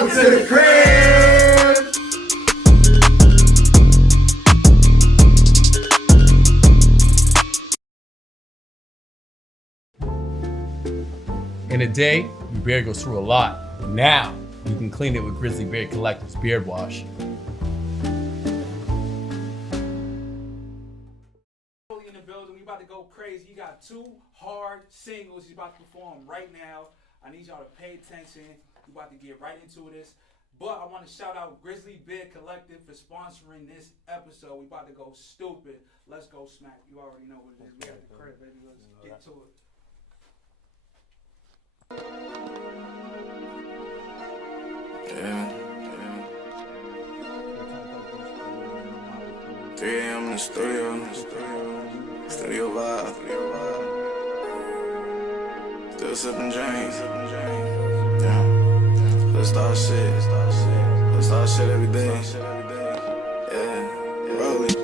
Welcome to the crib. In a day, your beard goes through a lot. Now, you can clean it with Grizzly Beard Collective's Beard Wash. In the building, we about to go crazy. You got two hard singles he's about to perform right now. I need y'all to pay attention. We about to get right into this. But I want to shout out Grizzly Beard Collective for sponsoring this episode. We about to go stupid. Let's go Smac. You already know what it is. We at the crib, baby. Let's get to it. Yeah. 3 a.m. in the studio vibe. Still sipping James. Yeah. Let's start shit every day. Yeah. Rollie.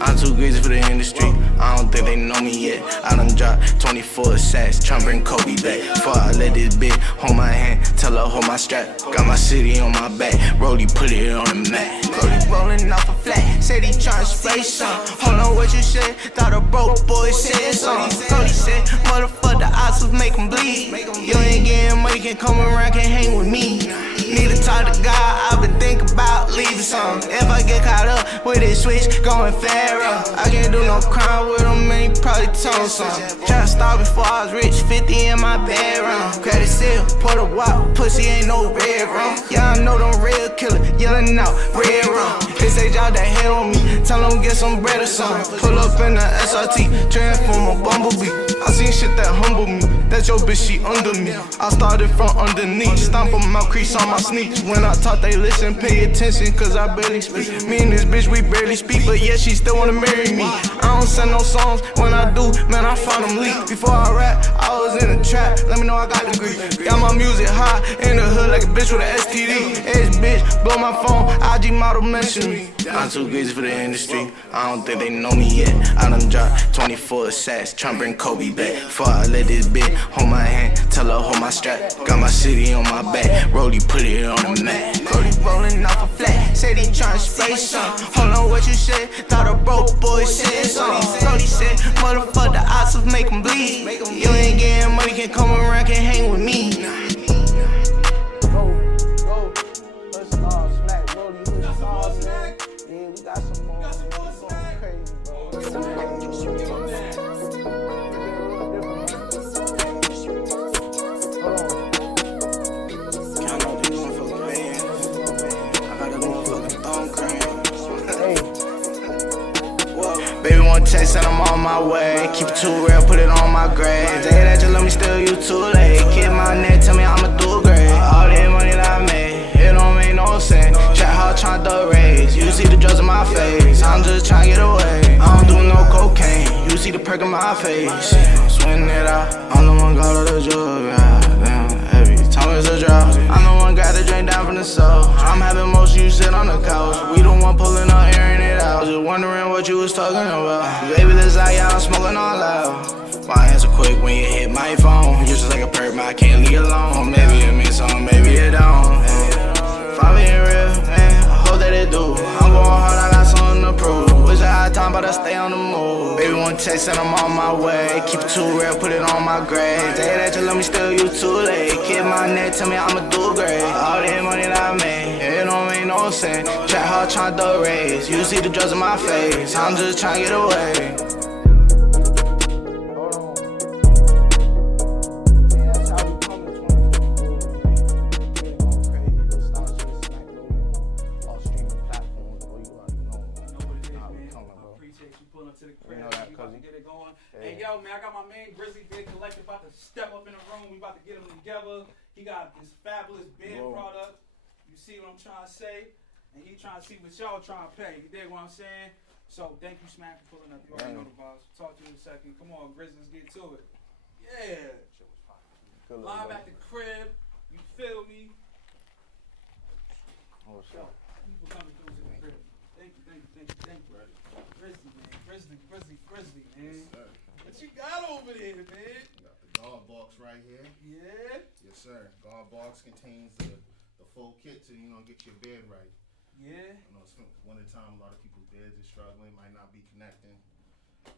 I'm too greasy for the industry. I don't think they know me yet. I done dropped 24 sacks, tryna bring Kobe back. Before I let this bitch hold my hand, tell her hold my strap. Got my city on my back, Rollie put it on the map. Rollie rolling off a flat, said he tryna spray some. Hold on, what you said? Thought a broke boy said something. Rollie said, motherfuck the odds will make him bleed. You ain't getting money, can come around, can hang with me. Need to talk to God, I've been thinking about leaving some. If I get caught up with this switch, going Pharaoh. I can't do no crime with him, and he probably told some. Tryna start before I was rich, 50 in my bedroom. Credit seal, pour the walk, pussy ain't no red rum. Yeah, I know them real killer, yelling out red rum. They say y'all that hate on me, tell them get some bread or something. Pull up in the SRT, transform a bumblebee. I seen shit that humble me, that's your bitch, she under me. I started from underneath, stomp them out, crease on my sneaks. When I talk, they listen, pay attention, cause I barely speak. Me and this bitch, we barely speak, but yeah, she still wanna marry me. I don't send no songs, when I do, man, I find them leak. Before I rap, I was in the trap, let me know I got the degree. Got my music high, in the hood like a bitch with an STD. Ex bitch, blow my phone, IG model mention me. I'm too greasy for the industry, I don't think they know me yet. I done dropped 24 sacks, tryna bring Kobe back. Before I let this bitch hold my hand, tell her hold my strap. Got my city on my back, Rollie put it on the map. Rollie rolling off a flat, said he tryna spray some. Hold on, what you said? Thought a broke boy said something. Rollie said, motherfuck the odds will make him bleed. You ain't getting money, can come around, can hang with me. Baby, one text and I'm on my way. Keep it too real, put it on my grave. Say that you love me, still you too late. Kiss my neck, tell me I'ma do great. All that money that I made, it don't make no sense. Trap hard tryna throw raise. You see the drugs in my face, I'm just tryna get away. I don't do no cocaine, you see the perk in my face. I'm sweating it out, I'm the one got all the drugs. Damn, every time it's a drop, I'm the one got the drink down from the soul. I'm having most of you sit on the couch. We the one pulling up, airing it out. Just wondering what you was talking about. Baby, this out, yeah, I'm smoking all loud. My hands are quick when you hit my phone. You just like a perk, but I can't leave you alone. Maybe it means something, maybe it don't. If I'm being real, man, I hope that it do. I'm going hard, I got something to prove. Wish I had time, but I stay on the move. Baby, one text and I'm on my way. Keep it too real, put it on my grave. Say that you love me, still you too late. Kiss my neck, tell me I'ma do great. All that money that I made, it don't make no sense. Trap hard tryna throw raise. You see the drugs in my face, I'm just tryna get away. Hey yo, man, I got my man Grizzly Beard Collective about to step up in the room. We about to get him together. He got this fabulous beard product. You see what I'm trying to say? And he trying to see what y'all trying to pay. You dig what I'm saying? So thank you, Smac, for pulling up. You already know the boss. Talk to you in a second. Come on, Grizzly, let's get to it. Yeah. Live at the crib. You feel me? Oh, shit. Thank you for coming through to the crib. Thank you. Grizzly, man. Grizzly, man. Yes, sir. What you got over there, man? Got the guard box right here. Yeah? Yes, sir. Guard box contains the full kit to, get your beard right. Yeah. I know it's winter time, a lot of people's beards are struggling, might not be connecting.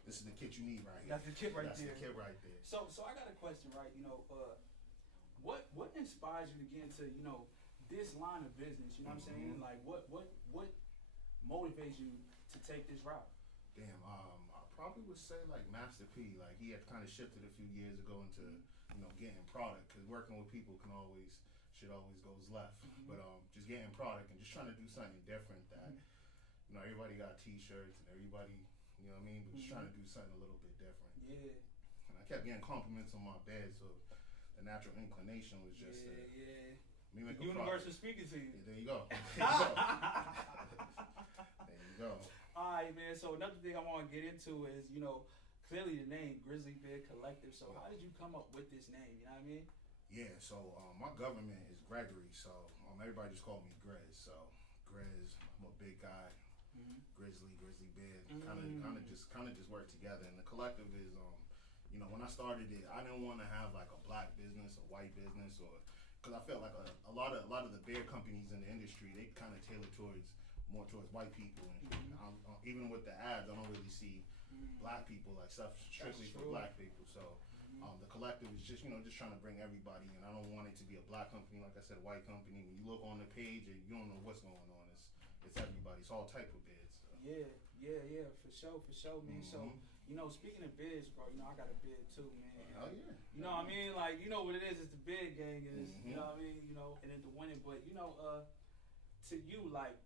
This is the kit you need right here. That's the kit right there. That's the kit right there. So I got a question, right? What inspires you to get into, this line of business? You know what I'm saying? Like, what motivates you to take this route? Damn, I probably would say like Master P. Like he had kind of shifted a few years ago into, getting product. Cause working with people shit always goes left. But just getting product and just trying to do something different that, everybody got T-shirts and everybody, you know what I mean? But just trying to do something a little bit different. Yeah. And I kept getting compliments on my bed, so the natural inclination was just me make a universe product. is speaking to you. Yeah, there you go. There you go. There you go. All right, man. So another thing I want to get into is, clearly the name Grizzly Beard Collective. So how did you come up with this name? You know what I mean? Yeah. So my government is Gregory. So everybody just called me Grizz. So Grizz, I'm a big guy. Grizzly Beard. Kind of just work together. And the collective is when I started it, I didn't want to have like a black business, a white business, or because I felt like a lot of the beard companies in the industry, they kind of tailor more towards white people. And even with the ads, I don't really see black people, like stuff strictly for black people. So the collective is just just trying to bring everybody in. I don't want it to be a black company, like I said, a white company. When you look on the page, you don't know what's going on. It's everybody. It's all type of beards. So. Yeah, for sure, man. So, speaking of beards, bro, I got a beard too, man. Oh yeah. You know what I mean? Like, you know what it is? It's the beard gang. Is you know what I mean? And then the winning. But to you, like,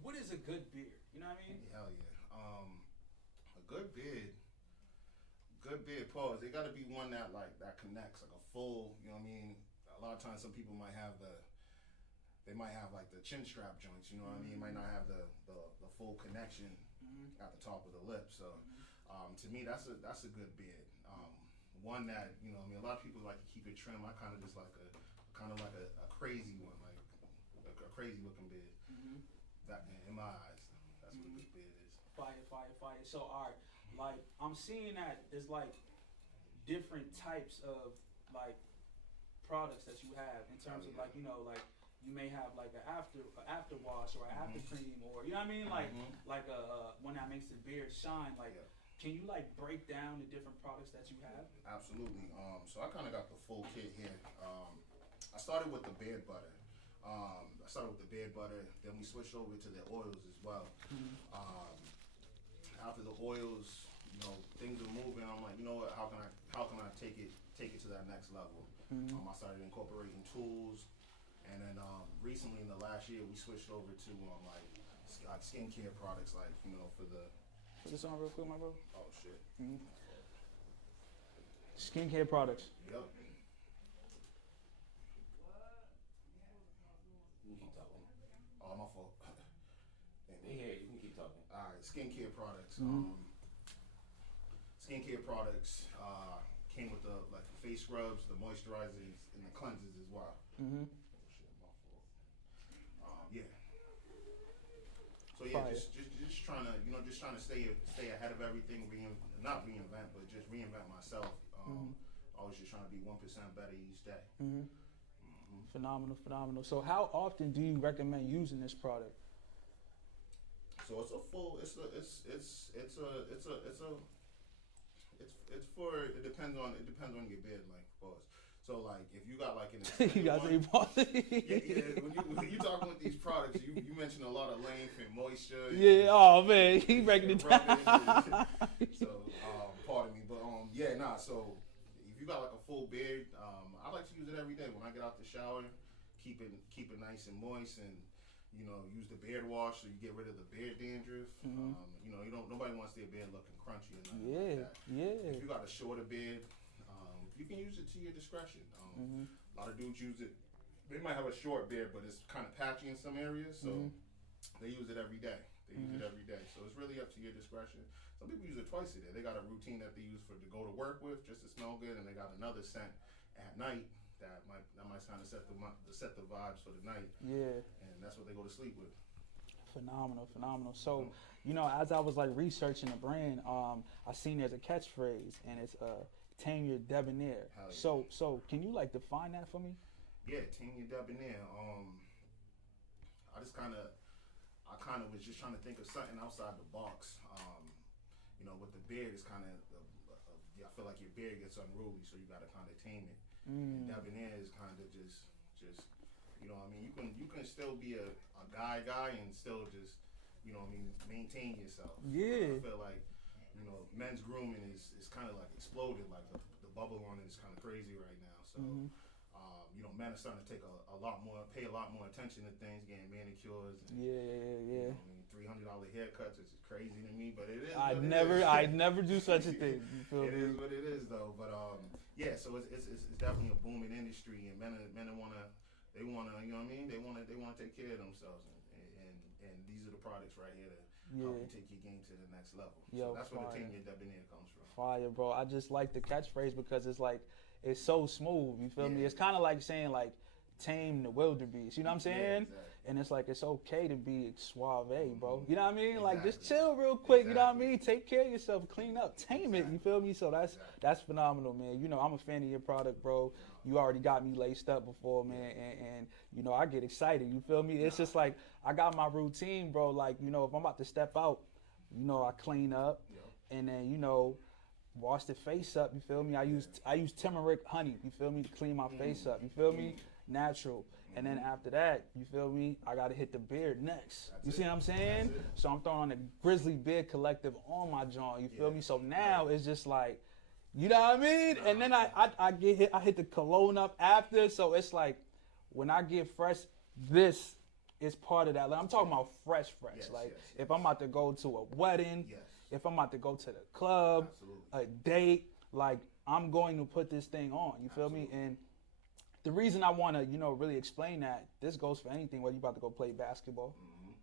what is a good beard? You know what I mean? Hell yeah. A good beard. Pause. They got to be one that connects, like a full. You know what I mean? A lot of times, some people might have They might have like the chin strap joints, you know what I mean? Might not have the full connection at the top of the lip. So to me, that's a good beard. One that a lot of people like to keep it trim. I kind of just like a crazy one, like a crazy looking beard. That in my eyes, that's what a good beard is. Fire. So all right, like I'm seeing that there's like different types of like products that you have in terms of like you may have like an after wash or an after cream, or you know what I mean, like a one that makes the beard shine. Like, can you like break down the different products that you have? Absolutely. So I kind of got the full kit here. I started with the beard butter. Then we switched over to the oils as well. After the oils, things were moving. I'm like, you know what? How can I take it to that next level? I started incorporating tools. And then recently in the last year, we switched over to like skincare products, like for the. Put this on real quick, my bro. Oh shit. Skincare products. Yep. You keep talking. Oh, my fault. Yeah, you can keep talking. All right, skincare products. Skincare products came with the face scrubs, the moisturizers, and the cleansers as well. Yeah. So yeah, just trying to stay ahead of everything. Not reinvent, but just reinvent myself. Always just trying to be 1% better each day. Phenomenal. So how often do you recommend using this product? So it's a full. It depends on your beard length, of course. So like if you got like an you guys when you talking with these products, you mentioned a lot of length and moisture. Yeah. Oh man, he breaking it down. So pardon me, but So if you got like a full beard, I like to use it every day when I get out the shower. Keep it nice and moist, and use the beard wash so you get rid of the beard dandruff. Nobody wants their beard looking crunchy and nothing like that. Yeah. If you got a shorter beard, you can use it to your discretion. A lot of dudes use it. They might have a short beard, but it's kind of patchy in some areas, so they use it every day. So it's really up to your discretion. Some people use it twice a day. They got a routine that they use to go to work with, just to smell good, and they got another scent at night that might kind of set the vibes for the night. Yeah. And that's what they go to sleep with. Phenomenal. So, as I was like researching the brand, I seen there's a catchphrase, and it's TAME your debonair. Yeah. So can you like define that for me? Yeah, Tame your Debonair. I kind of was just trying to think of something outside the box. You know, with the beard, it's kind of, I feel like your beard gets unruly, so you got to kind of tame it. And Debonair is kind of just, you know what I mean? You can still be a guy and still just, you know what I mean, maintain yourself. Yeah. I feel like, you know, men's grooming is kind of like exploded. Like the bubble on it is kind of crazy right now. So, you know, men are starting to take pay a lot more attention to things, getting manicures. And, you know, I mean, $300 haircuts is crazy to me, but it is. I never do such a thing. You feel it me? is what it is, though. But yeah, so it's definitely a booming industry, and men wanna, you know what I mean? They wanna take care of themselves, and these are the products right here to help you take your game to the next level. Yo, so that's where the fire. Tame your Debonair comes from. Fire, bro. I just like the catchphrase because it's like, it's so smooth. You feel me? It's kind of like saying like, tame the wildebeest. You know what I'm saying? Yeah, exactly. And it's like, it's okay to be suave, bro. You know what I mean? Exactly. Like, just chill real quick. You know what I mean? Take care of yourself, clean up, tame it. You feel me? So that's phenomenal, man. You know, I'm a fan of your product, bro. You already got me laced up before, man. And you know, I get excited. You feel me? It's just like, I got my routine, bro. Like, you know, if I'm about to step out, you know, I clean up. And then, you know, wash the face up, you feel me? I use turmeric honey, you feel me, to clean my face up, you feel me? Natural. And then after that, you feel me, I gotta hit the beard next. You see what I'm saying? So I'm throwing the Grizzly Beard Collective on my joint, you feel me? So now it's just like, you know what I mean? And then I hit the cologne up after, so it's like, when I get fresh, this is part of that. Like, I'm talking about fresh. Like, if I'm about to go to a wedding, if I'm about to go to the club, a date, like, I'm going to put this thing on, you feel me? And the reason I want to, you know, really explain that, this goes for anything, whether you about to go play basketball,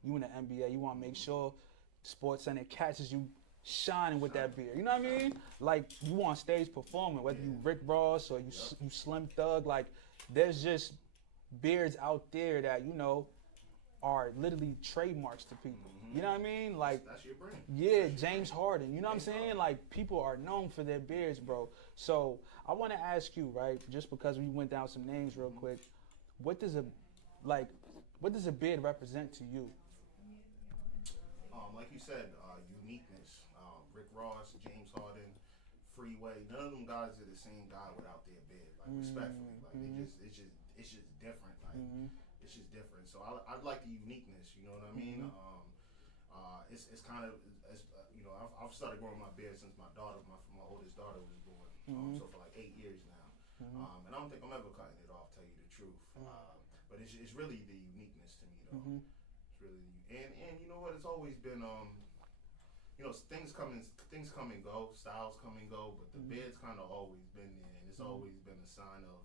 you in the NBA, you want to make sure Sports Center catches you shining with that beard, you know what I mean? Like, you on stage performing, whether you Rick Ross or you Slim Thug, like, there's just beards out there that, you know, are literally trademarks to people. You know what I mean? Like, that's your brand. Yeah, James Harden. You know what I'm saying? Like, people are known for their beards, bro. So I want to ask you, right? Just because we went down some names real quick, what does a beard represent to you? Like you said, uniqueness. Rick Ross, James Harden, Freeway. None of them guys are the same guy without their beard. Like, respectfully, like it's just different. Like. It's just different. So I like the uniqueness, you know what I mean? It's kind of, you know, I've started growing my beard since my oldest daughter was born. So for like 8 years now. And I don't think I'm ever cutting it off, tell you the truth. But it's really the uniqueness to me, though. It's really, and you know what? It's always been, you know, things come and go, styles come and go, but the beard's kind of always been there, and it's always been a sign of,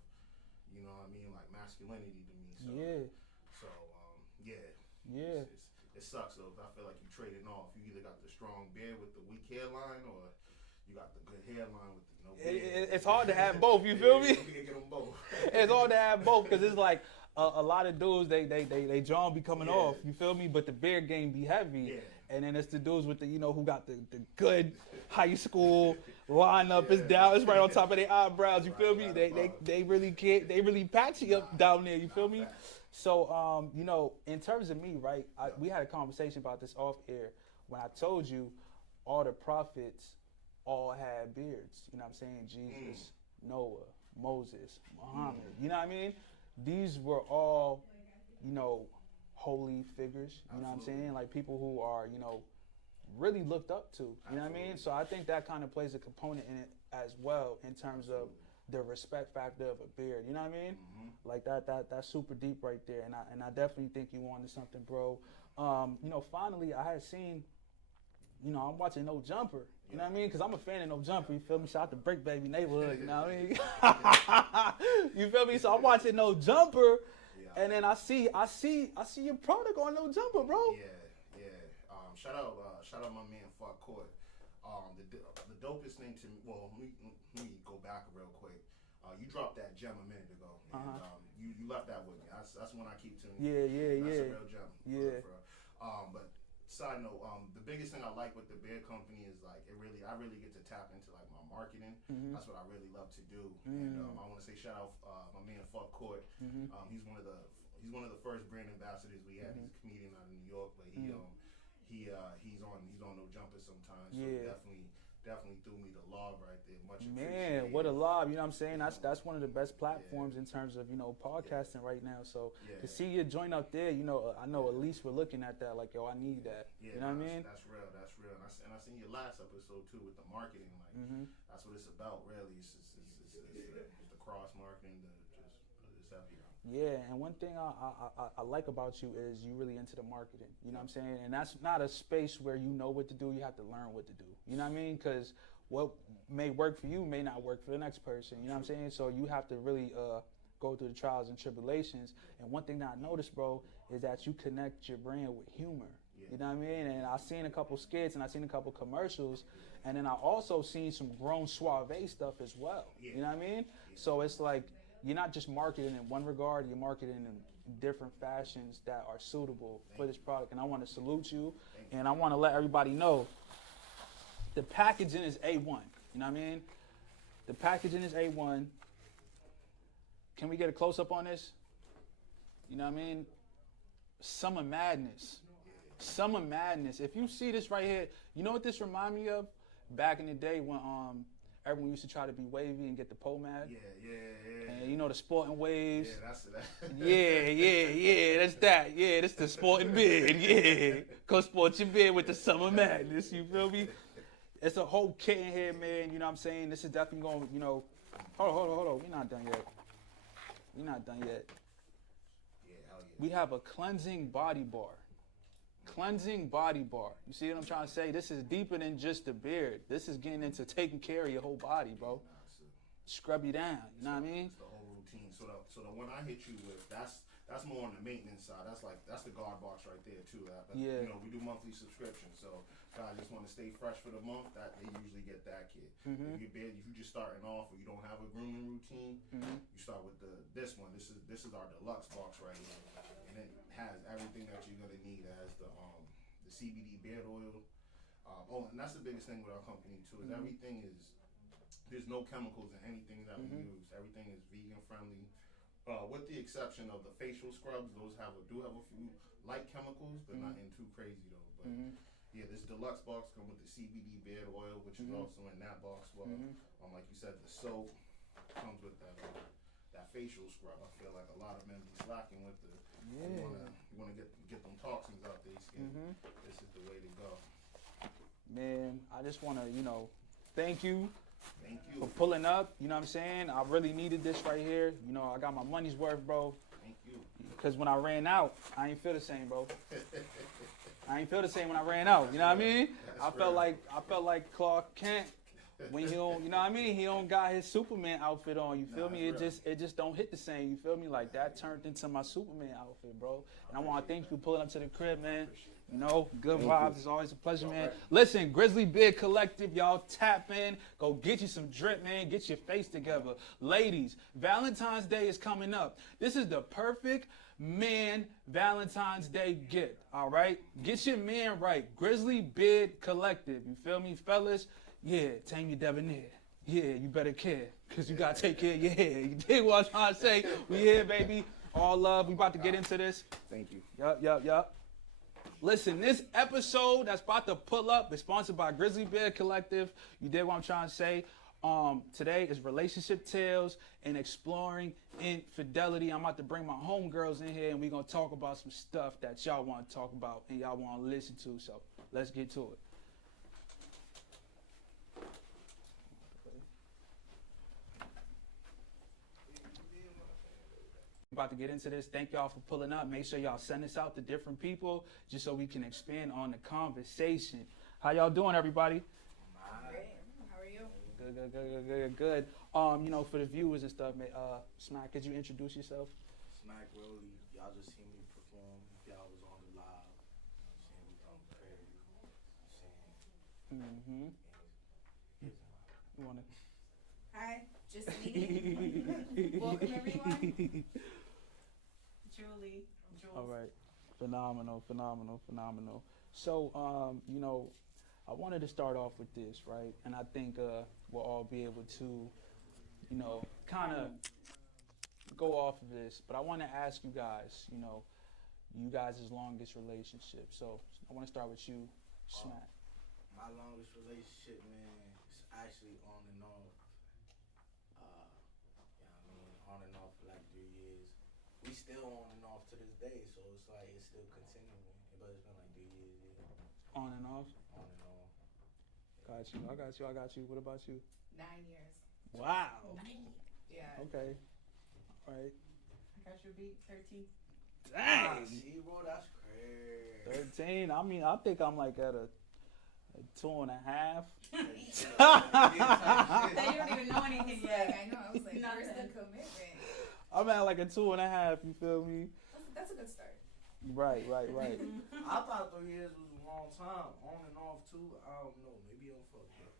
you know what I mean, like masculinity to me. So, it sucks though. I feel like you trading off. You either got the strong beard with the weak hairline, or you got the good hairline with the no beard. It's hard to have both. You feel me? You can get them both. It's hard to have both because it's like a lot of dudes they jaw be coming off. You feel me? But the beard game be heavy. And then it's the dudes with the, you know, who got the good high school lineup. It's down. It's right on top of their eyebrows. You feel me? They really patchy up down there. You feel me? So, you know, in terms of me, right, we had a conversation about this off air when I told you all the prophets all had beards. You know what I'm saying? Jesus, Noah, Moses, Muhammad. You know what I mean? These were all, you know, holy figures. You know what I'm saying? Like people who are, you know, really looked up to. You know what I mean? So I think that kind of plays a component in it as well in terms of the respect factor of a beard. You know what I mean? Like that's super deep right there. And I definitely think you wanted something, bro. You know, finally I had seen, you know, I'm watching No Jumper. You know what I mean? Because I'm a fan of No Jumper. You feel me? Shout out to Brick Baby Neighborhood. You know what I mean? You feel me? So I'm watching No Jumper, and then I see your product on No Jumper, bro. Yeah. Shout out my man Fuck Court. The dopest thing to me. Well, let me go back real quick. You dropped that gem a minute ago, and you left that with me. That's one I keep tuning. Yeah. That's a real gem. Yeah. But side note, the biggest thing I like with the beard company is like I really get to tap into like my marketing. That's what I really love to do. And I want to say shout out my man Fuck Court. He's one of the first brand ambassadors we had. He's a comedian out of New York, but he's on No Jumper sometimes. So definitely threw me the lob right there. Much appreciated. Man, what a lob, you know what I'm saying? That's one of the best platforms in terms of, podcasting right now. So to see your joint up there, I know at least we're looking at that like, yo, I need that. Yeah, you know what I mean? That's real. And I seen your last episode too with the marketing. Like that's what it's about really. It's the cross marketing, it's heavy. Yeah, and one thing I like about you is you really into the marketing. You know what I'm saying? And that's not a space where you know what to do. You have to learn what to do. You know what I mean? Because what may work for you may not work for the next person. You know what I'm saying? So you have to really go through the trials and tribulations. And one thing that I noticed, bro, is that you connect your brand with humor. You know what I mean? And I seen a couple skits and I seen a couple commercials. And then I also seen some grown suave stuff as well. You know what I mean? So it's like, you're not just marketing in one regard, you're marketing in different fashions that are suitable for this product. And I want to salute you, and I want to let everybody know the packaging is A1. You know what I mean? The packaging is A1. Can we get a close-up on this? You know what I mean? Summer Madness. Summer Madness. If you see this right here, you know what this remind me of? Back in the day when everyone used to try to be wavy and get the pomade. Yeah. And the sporting waves. Yeah, that's that. Yeah, that's that. Yeah, that's the sporting beard. Yeah. Go sport your beard with the Summer Madness, you feel me? It's a whole kit in here, man. You know what I'm saying? This is definitely going, hold on. We're not done yet. Yeah, hell yeah. We have a cleansing body bar. Cleansing body bar. You see what I'm trying to say? This is deeper than just the beard. This is getting into taking care of your whole body, bro. Scrub you down. You know what I mean? It's the whole routine. So the one I hit you with, that's more on the maintenance side. That's the guard box right there too. We do monthly subscriptions. So guys just want to stay fresh for the month. That they usually get that kit. If you're just starting off or you don't have a grooming routine, you start with this one. This is our deluxe box right here, and it has everything that you're gonna need. It has the CBD beard oil. And that's the biggest thing with our company too. Is there's no chemicals in anything that we use. Everything is vegan friendly. With the exception of the facial scrubs, those do have a few light chemicals, but not in too crazy though. But yeah, this deluxe box comes with the CBD beard oil, which is also in that box. Well, like you said, the soap comes with that facial scrub. I feel like a lot of men be slacking with the. You want to get them toxins out their skin. This is the way to go. Man, I just want to thank you. Thank you for pulling up. You know what I'm saying? I really needed this right here. I got my money's worth, bro. Thank you. Because when I ran out, I ain't feel the same, bro. I ain't feel the same when I ran out. You know what I mean? I felt like Clark Kent when he don't, you know what I mean? He don't got his Superman outfit on. You feel me? It just don't hit the same. You feel me? Like that turned into my Superman outfit, bro. And I want to thank you for pulling up to the crib, man. Good vibes. It's always a pleasure, man. Listen, Grizzly Beard Collective, y'all tap in. Go get you some drip, man. Get your face together. Ladies, Valentine's Day is coming up. This is the perfect man Valentine's Day gift, all right? Get your man right. Grizzly Beard Collective. You feel me, fellas? Yeah, Tame your debonair. Yeah, you better care, because you got to take care of your hair. You dig what I'm trying to say? We here, baby. All love. We about to get into this. Thank you. Yup. Listen, this episode that's about to pull up is sponsored by Grizzly Beard Collective. You did what I'm trying to say. Today is relationship tales and exploring infidelity. I'm about to bring my homegirls in here and we're going to talk about some stuff that y'all want to talk about and y'all want to listen to. So let's get to it. About to get into this. Thank y'all for pulling up. Make sure y'all send this out to different people just so we can expand on the conversation. How y'all doing, everybody? Great. How are you? Good. For the viewers and stuff, Smac, could you introduce yourself? Smac, Rollie. Y'all just seen me perform. If y'all was on the live, we on Prairie. You wanna? Hi, just me. Welcome, everyone. Julie. All right. Phenomenal. So, you know, I wanted to start off with this, right? And I think we'll all be able to, you know, kind of go off of this. But I want to ask you guys, you know, you guys' longest relationship. So I want to start with you, Smac. My longest relationship, man, is actually on and off. On and off for like 3 years. We still on and off to this day, so it's like it's still continuing. But it's been like 3 years, yeah. On and off? On and off. I got you. What about you? 9 years. Wow. Yeah. Okay. All right. I got your beat 13. Dang. See, bro, that's crazy. 13. I mean, I think I'm like at a 2.5. They don't even know anything yet. I know. I was like, where's the commitment? I'm at like a 2.5. You feel me? That's a good start. Right. I thought 3 years was a long time. On and off, too. I don't know. Maybe I'm fucked up.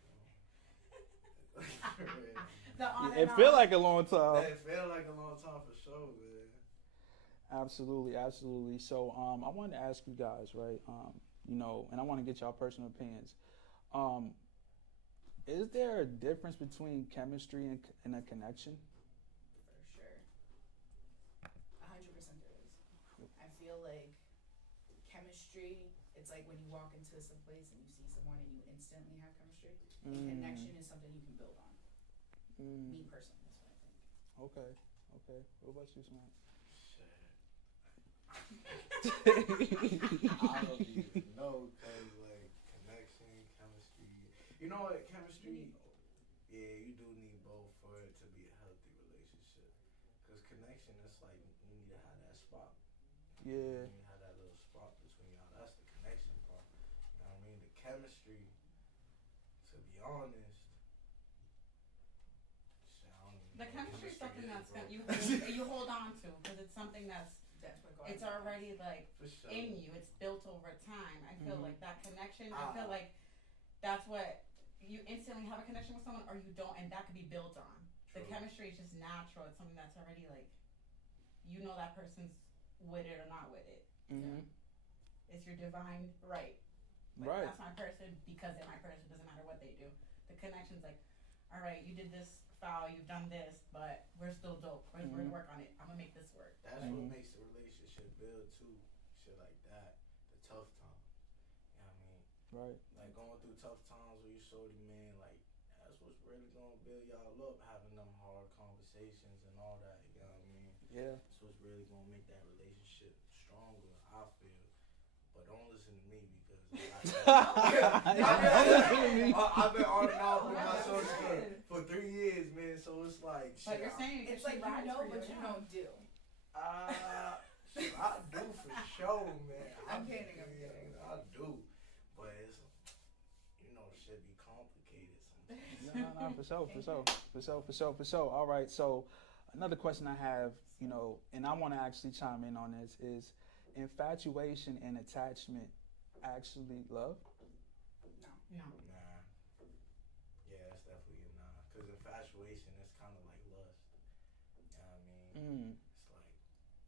It feel like a long time. It feel like a long time for sure, man. Absolutely. So, I wanted to ask you guys, right? You know, and I want to get y'all personal opinions. Is there a difference between chemistry and a connection? For sure. 100% there is. I feel like chemistry, it's like when you walk into some place and you see someone and you instantly have chemistry. And connection is something you can build on. Me personally, that's what I think. Okay. What about you, Smac? I don't even know, cause like connection, chemistry. You know what? Chemistry, yeah, you do need both for it to be a healthy relationship. Cause connection, it's like you need to have that spot. Yeah. You need to have that little spot between y'all. That's the connection part. You know what I mean? The chemistry, to be honest. The chemistry is something that's you hold on to because it's something that's it's already like sure. in you. It's built over time. I feel like that connection. I feel like that's what you instantly have a connection with someone, or you don't, and that could be built on. True. The chemistry is just natural. It's something that's already like you know that person's with it or not with it. Mm-hmm. It's your divine right. Right. That's my person because they're my person. Doesn't matter what they do. The connection's like, all right, you did this foul, you've done this, but we're still dope. We're gonna work on it. I'm gonna make this work. That's what makes the relationship build too. Shit like that. The tough times. You know what I mean? Right. Like going through tough times with your shorty, man, like that's what's really gonna build y'all up, having them hard conversations and all that, you know what I mean? Yeah. That's what's really gonna make that relationship stronger, I feel. But don't listen to me because I've been on and off with my shorty for 3 years, man, so it's like But you're saying it's like you know what you don't do. I do for sure, man. I'm kidding. I do, but it's shit be complicated sometimes. No, for sure. All right, so another question I have, you know, and I want to actually chime in on this is infatuation and attachment actually love? No. Nah. Yeah, it's definitely a nah. Cause infatuation is kind of like lust. You know what I mean? It's like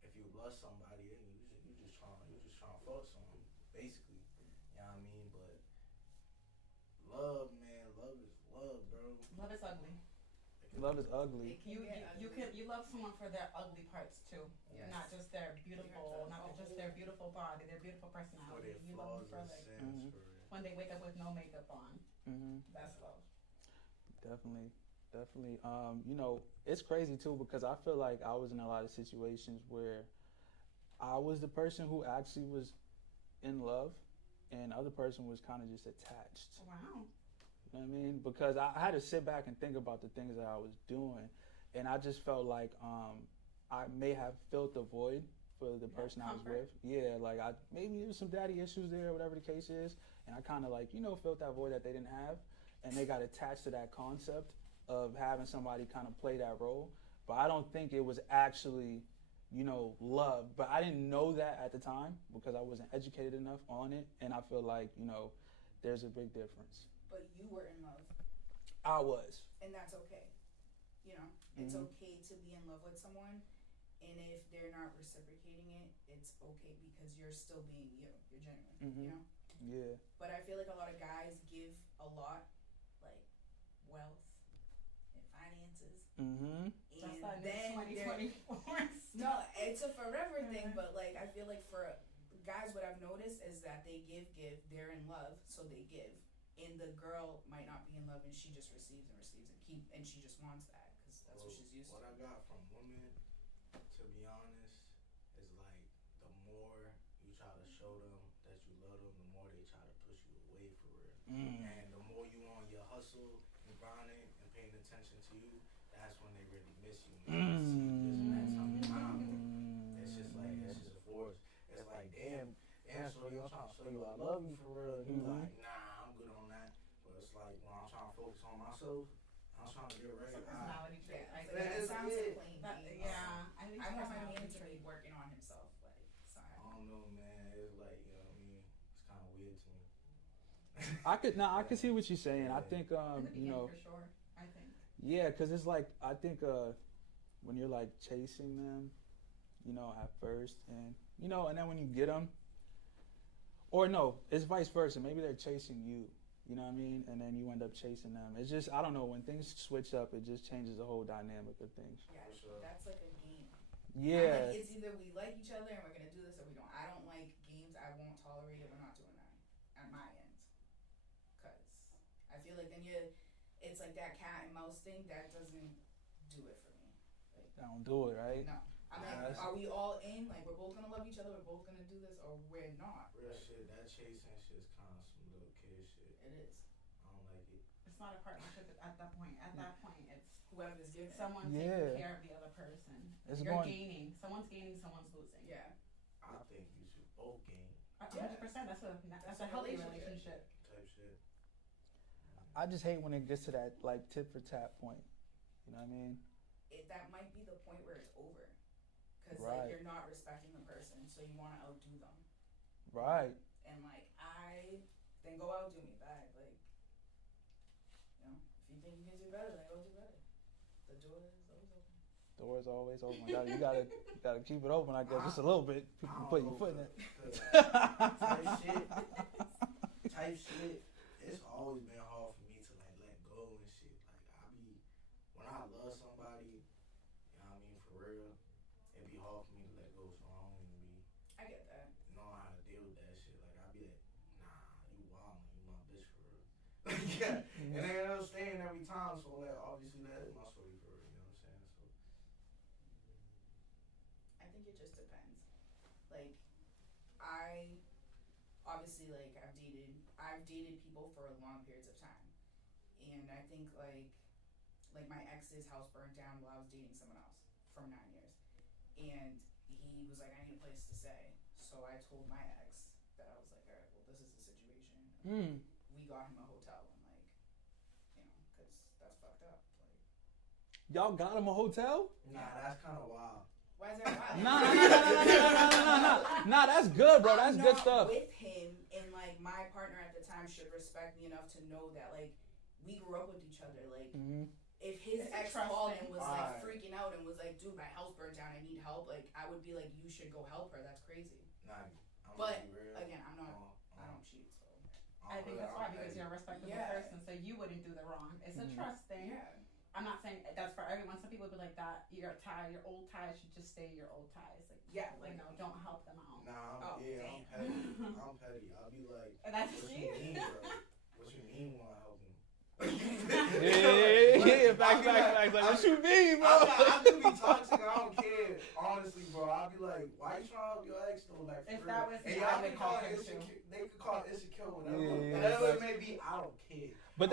if you lust somebody, then you just trying to fuck someone, basically. You know what I mean? But love, man, love is love, bro. Love is ugly. Love is ugly. You love someone for their ugly parts too, not just their beautiful, body, their beautiful personality. You love them for like when they wake up with no makeup on. That's love. Definitely. You know, it's crazy too because I feel like I was in a lot of situations where I was the person who actually was in love, and the other person was kind of just attached. Wow. You know what I mean? Because I had to sit back and think about the things that I was doing, and I just felt like I may have filled the void for the person I was with. Yeah, like maybe there was some daddy issues there, whatever the case is, and I kind of like, you know, filled that void that they didn't have, and they got attached to that concept of having somebody kind of play that role. But I don't think it was actually, you know, love. But I didn't know that at the time because I wasn't educated enough on it, and I feel like, you know, there's a big difference. But you were in love. I was. And that's okay. You know, it's okay to be in love with someone And if they're not reciprocating it, it's okay because you're still being you. You're genuine, you know? Yeah. But I feel like a lot of guys give a lot, like, wealth and finances. Mm-hmm. Just And like then 2024. no, it's a forever thing, but, like, I feel like for guys, what I've noticed is that they give, they're in love, so they give. And the girl might not be in love, and she just receives and she just wants that because that's what she's used to. What I got from women, to be honest, is like the more you try to show them that you love them, the more they try to push you away for real. And the more you on your hustle and grinding and paying attention to you, that's when they really miss you. And they see this next time around. It's just a force. It's like, damn, shorty, I'm trying to show you I love you for real. And you like, nah, I'm good on that. But it's like when I'm trying to focus on myself, I'm trying to get right. It's a personality trait. Yeah, I like, it sounds like plain That, Jane. yeah, I think I it's want my personality man to trait. be working on himself, like, so I don't know, man. It's like, you know what I mean? It's kind of weird to me. I could see what you're saying. I think, In the you know, beginning, for sure. I think. yeah, because it's like, I think when you're like chasing them, you know, at first, and, you know, and then when you get them, or no, it's vice versa. Maybe they're chasing you, you know what I mean? And then you end up chasing them. It's just, I don't know, when things switch up, it just changes the whole dynamic of things. yeah, that's like a game. Yeah. Like, it's either we like each other and we're gonna do this, or we don't. I don't like games. I won't tolerate it. We're not doing that at my end, cause I feel like then it's like that cat and mouse thing that doesn't do it for me. Like, I don't do it, right? no, I'm Yeah, like, are we all in? Like, we're both gonna love each other. We're both gonna do this, or we're not. Real shit, that chasing shit's kind of some little kid shit. It is. I don't like it. It's not a partnership at that point. At that point, it's Whoever's giving. someone Yeah. taking care of the other person. It's You're going- gaining. Someone's gaining. Someone's losing. Yeah. I think you should both gain 100%. That's a healthy relationship. type shit. I just hate when it gets to that, like, tit for tat point. You know what I mean? That might be the point where it's over, because Right. like you're not respecting the person, so you want to outdo them. Right. And like then go outdo me back. Like, you know, if you think you can do better, then go do better. The door is always open. Door's always open. You gotta keep it open, I guess, just a little bit. People can put your foot in it. Type shit. It's always been hard for me to like let go and shit. Like when I love somebody, you know what I mean, for real, it'd be hard for me to let go. So I don't even be I get that. knowing how to deal with that shit. Like I'd be like, nah, you wild, you my bitch for real. Yeah, and they end up staying every time. So like obviously that is my story for real. You know what I'm saying? So I think it just depends. Like, I obviously like I've dated people for long periods of time, and I think like my ex's house burned down while I was dating someone else for 9 years, and he was like, I need a place to stay. So I told my ex that I was like, all right, well, this is the situation. We got him a hotel, and like, you know, because that's fucked up. Like, Y'all got him a hotel? nah, that's kind of wild. why is that wild? Nah, that's good, bro. That's good stuff. With him, and like my partner at the time should respect me enough to know that like we grew up with each other. Like, if his ex called and was like freaking out and was like, dude, my house burned down, I need help, like I would be like, you should go help her. That's crazy. Nah, But again, I don't cheat, so. I think that's why, because you're a respectable person, so you wouldn't do the wrong. It's a trust thing. Yeah. I'm not saying that's for everyone. Some people would be like that. Your old ties should just stay your old ties. Like, Yeah, you know, don't help them out. Nah, I'm petty. I'm petty. I'll be like, And that's what she. you mean, bro? What you mean when I help him? Yeah, facts. Like, what you mean, bro? I could be toxic. I don't care. Honestly, bro. I'll be like, why you trying to help your ex though? Like, If for that real. was and me, y'all I can would call call it him too. insecure. They could call it insecure, whatever. Yeah, Whatever facts. it may be, I don't care. But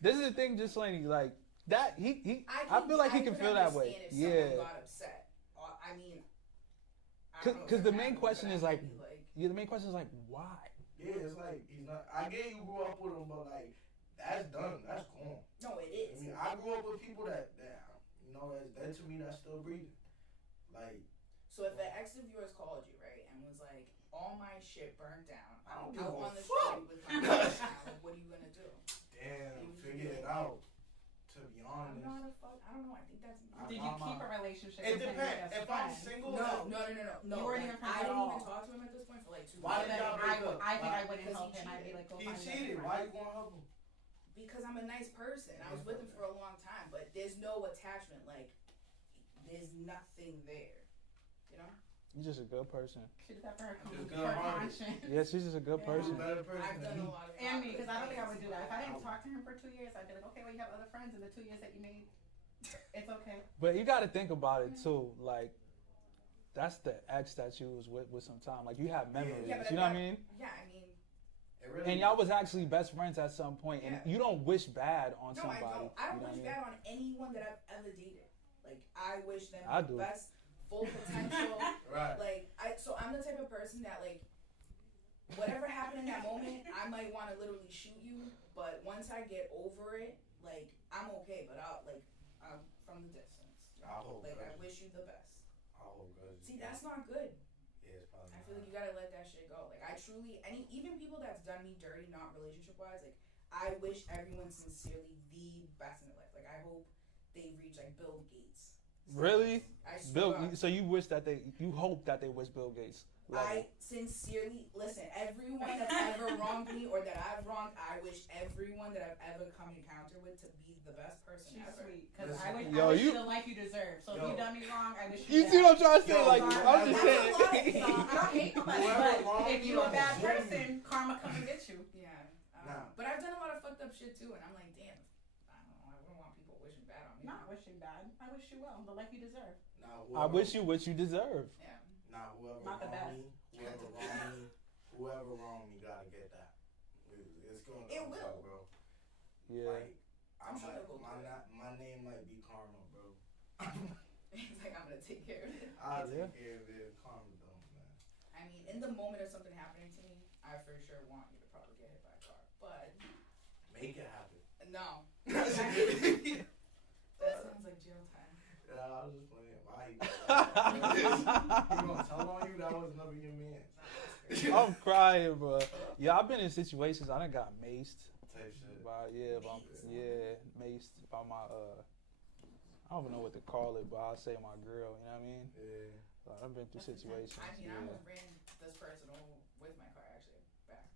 this is the thing, just Laney, like that. I feel like he can feel that way. If Yeah. someone got upset. I mean, Because the main question is like, like, the main question is like, why? Yeah, it's like he's not. I get you grew up with him, but like that's done. That's gone. no, it is. I mean, I grew up with people that you know, that to me that's still breathing. Like, So if an ex of yours called you, right, and was like, all my shit burned down, I don't I'm give out a on the fuck. street with my bitch now, like, what are you gonna do? damn, figure it out. To be honest. honest. not a fuck. I don't know. I think that's me. Did you keep a relationship It with him depends. as If I'm friends? single, No. You weren't even friends I at didn't all. even talk to him at this point for like 2 Why weeks. did y'all break up? I think I wouldn't Because help he him. I'd be cheated. like, go He find cheated. another Why friend. you gonna help him? Because I'm a nice person. I was with him for a long time, but there's no attachment. Like, there's nothing there. You know? You're just a good person. She did that for her, Just her good-hearted. conscience. Yeah, she's just a good Yeah. person. Better person I've than done a me. lot of And me, because I don't think I would things. do that. If I didn't talk to him for 2 years, I'd be like, okay, well, you have other friends in the 2 years that you made. It's okay. But you got to think about it too. Like, that's the ex that you was with some time. Like, you have memories. Yeah, but you know what I mean? Yeah, I mean, It really And y'all was actually best friends at some point, and Yeah. you don't wish bad on no, somebody. I don't. I you don't know wish what bad on anyone that I've ever dated. Like, I wish them I the do. best, full potential. Right. Like, so I'm the type of person that, like, whatever happened in that moment, I might want to literally shoot you, but once I get over it, like, I'm okay, but I'm from the distance. I hope. Like, I wish you the best. I hope. See, that's not good. Yeah, it's probably. I feel like you gotta let that shit go. Like, I truly, even people that's done me dirty, not relationship wise, like, I wish everyone sincerely the best in their life. Like, I hope they reach, like, Bill Gates. Really? I swear Bill, to God. so you hope that they wish Bill Gates. I sincerely, listen, everyone that's ever wronged me or that I've wronged, I wish everyone that I've ever come encounter with to be the best person She's ever. sweet. Because Listen. I wish Yo, you the life you deserve. So if you done me wrong, I wish You you see that. what I'm trying to say? Yo, Like, sorry, I'm just that's a lot. saying. So I don't hate nobody, Whoever but wronged if you, you a bad I'm blaming. person, karma come and get you. Yeah. Nah. But I've done a lot of fucked up shit too, and I'm like, damn, I don't know, I wouldn't want people wishing bad on me. Not wishing bad. I wish you well. The life you deserve. Now, I wish you what you deserve. Yeah. Now, whoever Not the wronged best. me, whoever wronged me, gotta get that. It's gonna It come will. to, bro. Yeah. Like, I'm sure they'll go through it. my name might be Karma, bro. It's like, I'm gonna take care of it. I'll Yeah. take care of it. Karma don't, man. I mean, in the moment of something happening to me, I for sure want you to probably get hit by a car. But, Make it happen. no. Yeah, That sounds like jail time. I was just playing. Why he gonna tell on you that was never your man? I'm crying, bro. Yeah, I've been in situations I done got maced. Type shit. Maced by my I don't even know what to call it, but I'll say my girl. You know what I mean? Yeah. I've been through situations. I mean, I Yeah. almost ran this person over with my car, actually, back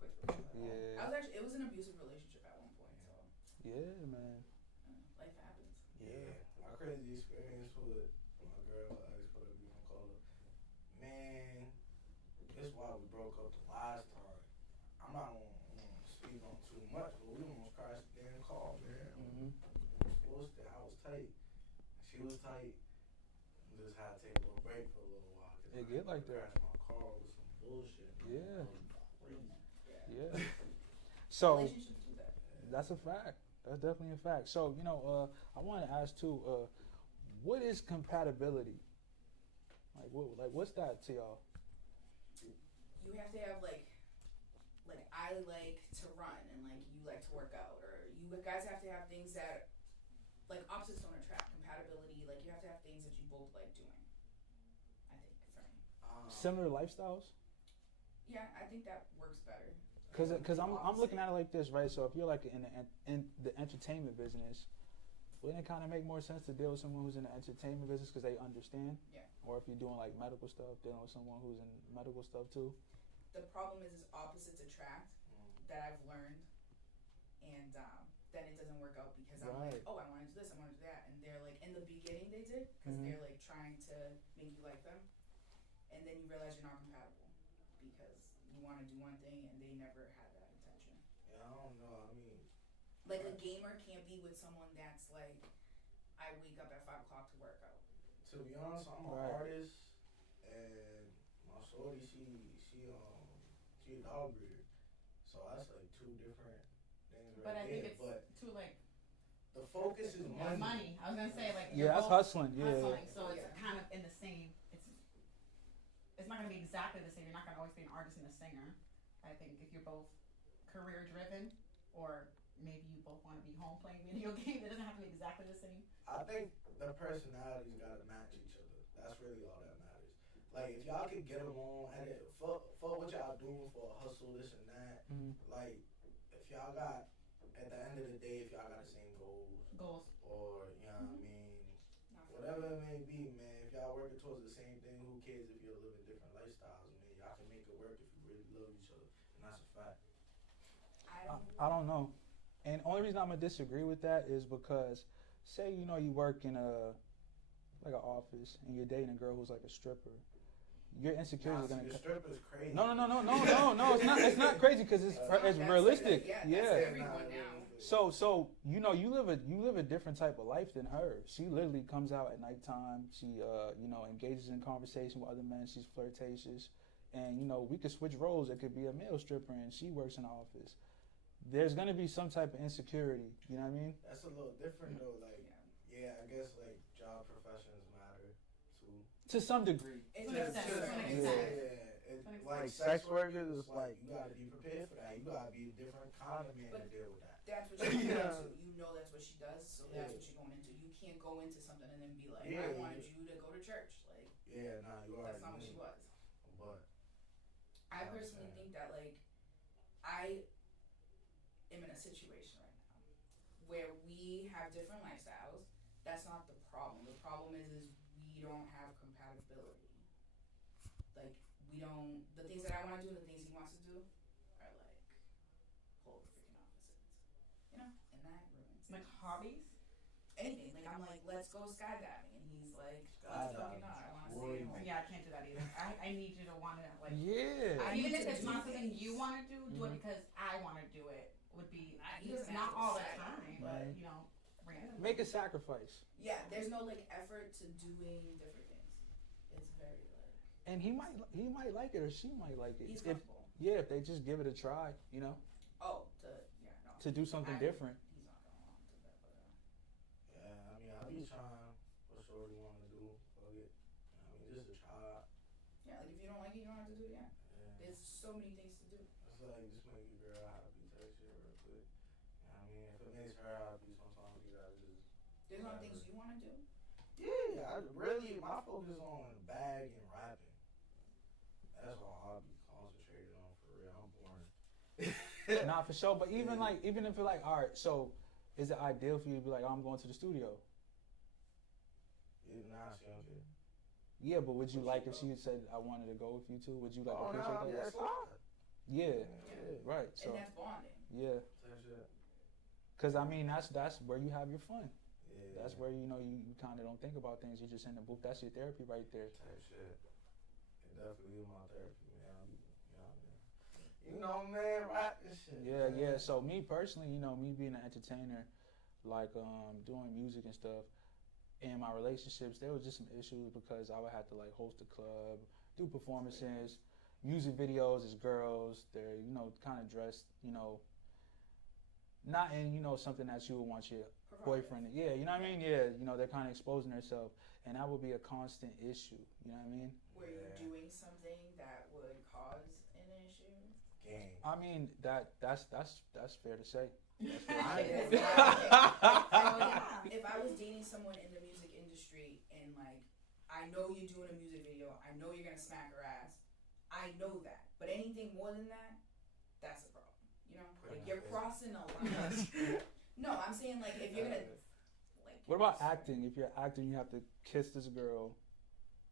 quickly. Yeah. It was an abusive relationship at one point, so Yeah, man. life happens. Yeah. My crazy experience with my girl, whatever you wanna call her. Man, this is why we broke up the last time. I'm not gonna speak on too much, but we almost crashed the damn car, man. Mhm. I was tight. She was tight. Just had to take a little break for a little while. It get like that. Crashed my car with some bullshit. Yeah. Crazy. Yeah. So Relationships do that. that's a fact. That's definitely a fact. So I want to ask too. What is compatibility? What's that to y'all? You have to have like I like to run and like you like to work out, or you guys have to have things that like opposites don't attract. Compatibility, like you have to have things that you both like doing. I think for me. Similar lifestyles? Yeah, I think that works better. Because I'm looking at it like this, right? So if you're like in the entertainment business, wouldn't it kind of make more sense to deal with someone who's in the entertainment business because they understand? Yeah. Or if you're doing like medical stuff, dealing with someone who's in medical stuff too. The problem is opposites attract. That I've learned, and then it doesn't work out because I'm like, oh, I want to do this, I want to do that, and they're like, in the beginning they did because they're like trying to make you like them, and then you realize you're not compatible because you want to do one thing and they never had that intention. Yeah, I don't know. I mean, like a gamer can't be with someone that's like, I wake up at 5 o'clock to work out. to be honest, I'm an artist, and my shorty, she a dog breeder. So that's like two different things right But I think there. it's But too like the focus is money. money. I was gonna say like Yeah, that's hustling. Yeah. hustling, so it's kind of in the same. It's not gonna be exactly the same. You're not gonna always be an artist and a singer. I think if you're both career driven, or maybe you both want to be home playing video games, it doesn't have to be exactly the same. I think the personalities gotta match each other. That's really all that matters. Like if y'all could get along and for what y'all doing for a hustle, this and that. Like if y'all got at the end of the day, if y'all got the same goals, Goals. or you know what I mean, whatever it may be, man. If y'all working towards the same thing, who cares if you're living different lifestyles, man? Y'all can make it work if you really love each other, and that's a fact. I don't know. And only reason I'm gonna disagree with that is because, say you work in like an office and you're dating a girl who's like a stripper, your insecurities are gonna. The stripper's crazy. No. It's not crazy because it's realistic. That's everyone now. So you live a different type of life than her. She literally comes out at nighttime. She engages in conversation with other men. She's flirtatious, and we could switch roles. It could be a male stripper and she works in the office. There's gonna be some type of insecurity. You know what I mean? That's a little different though. Like, yeah, I guess like job professions matter too. To some degree. Like sex workers, it's like you gotta be prepared for that. You gotta be a different kind of man to deal with that. That's what you're going into. You know that's what she does, so that's what you're going into. You can't go into something and then be like, I wanted you to go to church. Like, you are. That's not what she was. But I personally think that I am in a situation right now where we have different lifestyles. That's not the problem. The problem is we don't have compatibility. Like, we don't, the things that I want to do and the things he wants to do are like polar freaking opposites. And that ruins Like hobbies? anything. Like, I'm like, let's go skydiving. And he's like, Skydiving. fucking not. I want to stay home. Yeah, I can't do that either. I need you to want to, like, Yeah. even if it's do not something things. you want to do it because I want to do it. Would be He doesn't not have to all the decide. time, but randomly. Make a sacrifice. Yeah, there's no effort to doing different things. It's very And he might like it or she might like it. he's If they just give it a try, to do something different. He's not going along to that, but yeah, I mean, I be trying what shorty want to do. Fuck it. Just a try. yeah, like if you don't like it, you don't have to do it again. There's so many things to do. It's like just make your girl happy type shit real quick. If it makes her happy, sometimes you gotta just. There's other things you want to do. Yeah, my focus on bag and rapping. That's all I'll be concentrated on for real. I'm boring. Nah, for sure. But even if you're like, all right, so is it ideal for you to be like, I'm going to the studio? Nah, she don't care. Yeah, but would you like if she said I wanted to go with you too? Would you appreciate that? That's hard. Yeah, right. So And that's bonding. yeah, because that's where you have your fun. Yeah. That's where you kind of don't think about things. You're just in the booth. That's your therapy right there. Type shit. It definitely is my therapy, man. Man, rap this shit. Yeah. So me personally, me being an entertainer, like doing music and stuff, in my relationships, there was just some issues because I would have to like host a club, do performances, music videos as girls. They're kind of dressed, not in something that you would want your boyfriend. Yeah, you know what I mean. Yeah, they're kind of exposing themselves, and that would be a constant issue. You know what I mean? Were you doing something that would cause an issue? Gang. I mean that's fair to say. If I was dating someone in the music industry and I know you're doing a music video, I know you're gonna smack her ass, I know that. But anything more than that, that's a problem. You're crossing a line. No, I'm saying if you're gonna What about acting? If you're acting, you have to kiss this girl.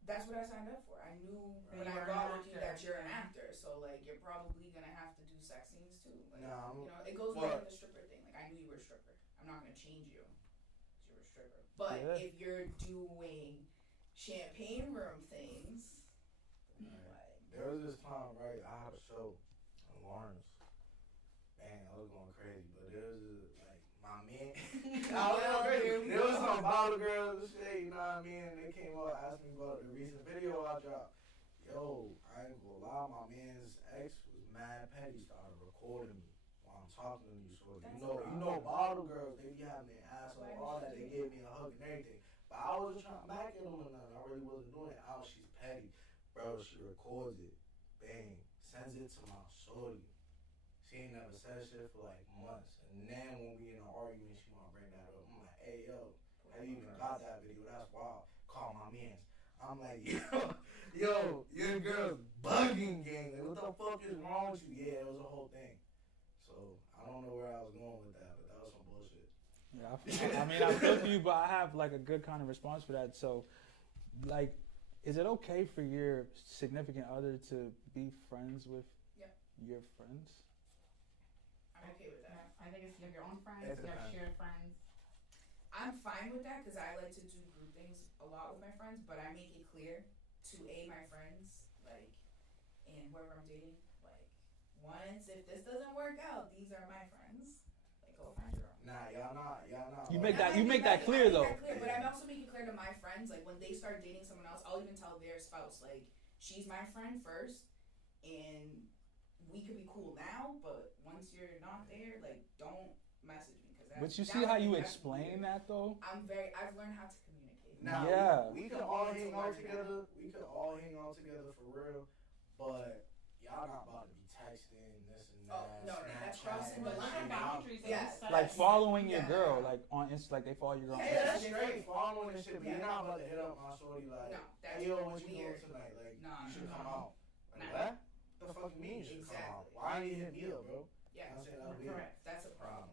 That's what I signed up for. I knew when I got with you that you're an actor, so you're probably gonna have to do sex scenes too. It goes like the stripper thing. I knew you were a stripper. I'm not gonna change you because you're a stripper. But if you're doing champagne room things, there was this time, right? I had a show in Lawrence. Man, I was going crazy, but there was my man. There was some bottle girls and shit, you know what I mean? They came up asking me about the recent video I dropped. Yo, I ain't gonna lie, my man's ex was mad petty, started recording me while I'm talking to you. So you know bottle girls, they be having their ass on all that, they gave me a hug and everything. But I wasn't trying back at them or nothing. I really wasn't doing it. She's petty. Bro, she records it. Bang. Sends it to my shorty. She ain't never said shit for months. And then when we in an argument, she wanna bring that up. I'm like, hey yo, have you even got that video? That's wild. Call my mans. I'm like, yo, your girl's bugging, gang. What the fuck is wrong with you? Yeah, it was a whole thing. So I don't know where I was going with that, but that was some bullshit. Yeah, I mean, I feel for you, but I have like a good kind of response for that. So, like, is it okay for your significant other to be friends with your friends? I'm okay with that. I think it's you have your own friends, It's you have fine. shared friends. I'm fine with that because I like to do group things a lot with my friends, but I make it clear to my friends, like, and whoever I'm dating, like, once if this doesn't work out, these are my friends. Like, go find your own. Nah, y'all not. You like- make that. You make that clear though. But I'm also making clear to my friends, like when they start dating someone else, I'll even tell their spouse, like, she's my friend first, and we could be cool now, but once you're not there, like, don't message me because. But you see how you explain that though? I've learned how to communicate. Nah, Yeah. we could all hang out together. We could all hang out together for real, but y'all not about to be texting this and that. Oh, no, that's crossing the But line. boundaries and Yes. stuff. Like following your Yeah. girl, like on Insta, like they follow your girl. on Yeah, Yeah, Insta. that's straight following and shit, but you're not about to hit up my shorty like, No, that's hey, yo, what you doing weird. tonight? Like, Nah, you should nah. come out. Like, Nah. what? The fuck you mean you should come out? Exactly. Why didn't you hit me up, bro? Yeah, I'm saying that's weird. correct. That's a problem.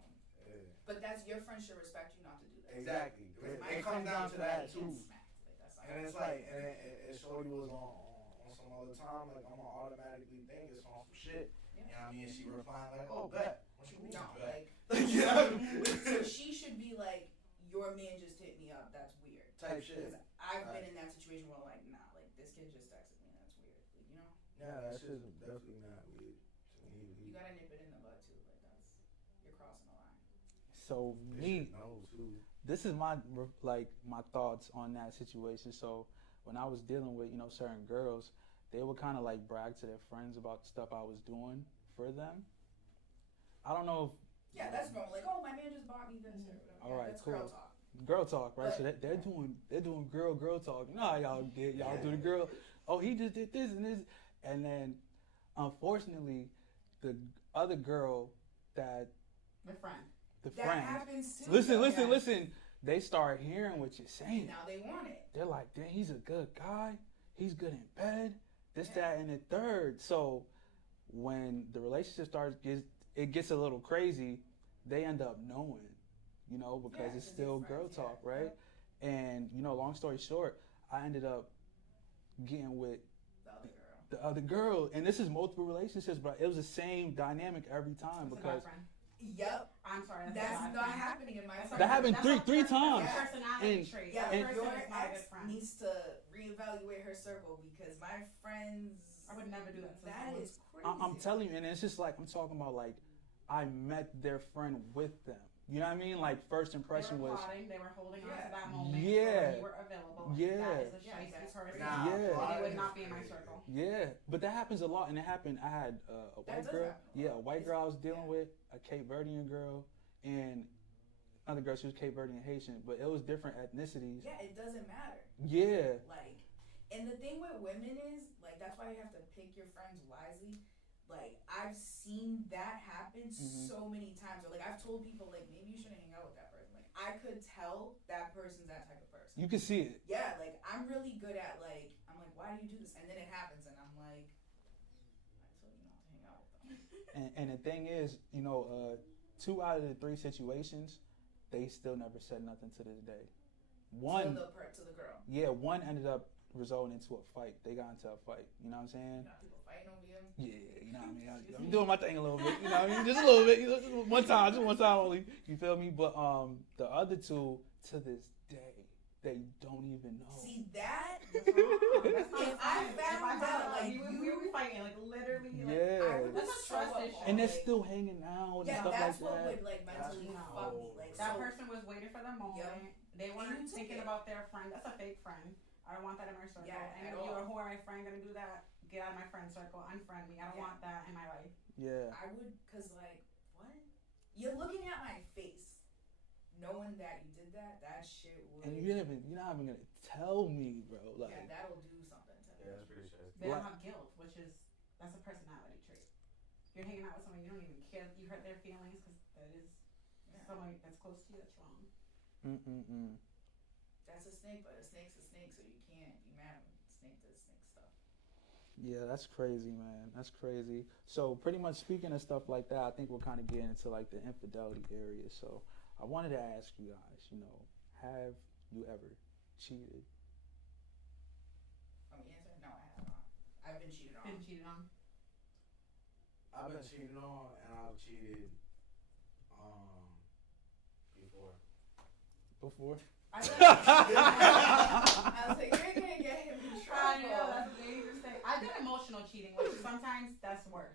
Yeah. But that's your friend should respect you not to do that. Exactly. Because my It comes friend down to that gets too. smacked. Like, that's not And it's like, and shorty was on some other time, like, I'm gonna automatically think it's on some shit. Yeah. You know what I mean? She replying like, oh, bet. What you mean? No, bet? like, You know what I mean? so she should be like, your man just hit me up. That's weird. Type shit. Because I've been in that situation where like, nah, like this kid just texted me. That's weird. Like, you know, Yeah, that shit's definitely not weird to me. you gotta nip it in the bud too. Like you're crossing the line. So me, this is my my thoughts on that situation. So when I was dealing with certain girls, they would kind of like brag to their friends about the stuff I was doing for them. I don't know Yeah, that's normal. Like, oh, my man just bought me this. Or whatever. All Yeah, right, that's cool. girl talk. girl talk, right? But- So they're doing girl talk. You know how y'all did, y'all do the girl. Oh, he just did this and this, and then unfortunately, the other girl that The friend. the That friend. happens too. Listen, though. listen, Yeah. listen. They start hearing what you're saying. Now they want it. They're like, "Damn, he's a good guy. He's good in bed. This, Yeah. that, and the third." So when the relationship it gets a little crazy. They end up knowing, because Yeah, it's 'cause still they're girl friends, talk, yeah. right? And long story short, I ended up getting with The other girl. the other girl, and this is multiple relationships, but it was the same dynamic every time It's a because bad friend. Yep. I'm sorry. That's a bad not friend. happening in my That's friend. That happened that's three a times. personality And- trait. Yeah, That your person is not a good ex friend. needs to reevaluate her circle because my friends. I would never do that to That someone. is crazy. I'm telling you, and it's just like I'm talking about. Like I met their friend with them. You know what I mean? Like first impression they were was, plotting, they were holding on Yeah. to that moment. Yeah. So you were available. Yeah. That is a Yeah, shiesty that's person. Nah, Yeah. And they would plotting not is be in my crazy. circle. yeah. But that happens a lot, and it happened. I had a white does girl. happen a Yeah, lot. a white girl I was dealing with, a Cape Verdean girl, and another girl. She was Cape Verdean Haitian, but it was different ethnicities. Yeah, it doesn't matter. Yeah. Like, and the thing with women is, like, that's why you have to pick your friends wisely. Like, I've seen that happen Mhm. so many times. Or, like, I've told people, like, maybe you shouldn't hang out with that person. Like, I could tell that person's that type of person. You can see it. Yeah, like, I'm really good at, like, I'm like, why do you do this? And then it happens, and I'm like, I told you not to hang out with them. And the thing is, 2 out of the 3 situations, they still never said nothing to this day. One, To the girl. yeah, one ended up resulting into a fight. They got into a fight. You know what I'm saying? You got people fighting over you. Yeah, you know what I mean. I'm doing my thing a little bit. You know what I mean? Just a little bit. Just one time only. You feel me? But the other 2, to this day, they don't even know. See that? That's wrong. That's not If I fine. found out, like, we would be fighting, like literally. Like, Yeah. I would That's a show trust up issue. all, And they're like- still hanging out and Yeah, stuff that's like what that. would like mentally That's fuck me. cold. Like, that so, person was waiting for the moment. Yep. They And weren't you took thinking it. about their friend. That's a fake friend. I don't want that in my circle. Yeah, and at if you all. or who are my friend gonna do that, get out of my friend circle. Unfriend me. I don't Yeah. want that in my life. Yeah. I would, cause like, what? You're looking at my face, knowing that you did that. That shit would. And you're not even gonna tell me, bro. Like, yeah, that'll do something to me. Yeah, that's pretty shit. They What? don't have guilt, which is that's a personality trait. You're hanging out with someone you don't even care. You hurt their feelings because that is Yeah. someone that's close to you. That's wrong. That's a snake, but a snake's a snake, so you can't be mad when snake does snake stuff. Yeah, that's crazy, man. That's crazy. So pretty much speaking of stuff like that, I think we're kind of getting into like the infidelity area. So I wanted to ask you guys, you know, have you ever cheated? Oh, answer? No, I have not. I've been cheated on. Been cheated on. I've been cheated on, and I've cheated before. Before? I was like, you're gonna get him in I trouble. know, that's dangerous thing. I did emotional cheating, which sometimes that's worse.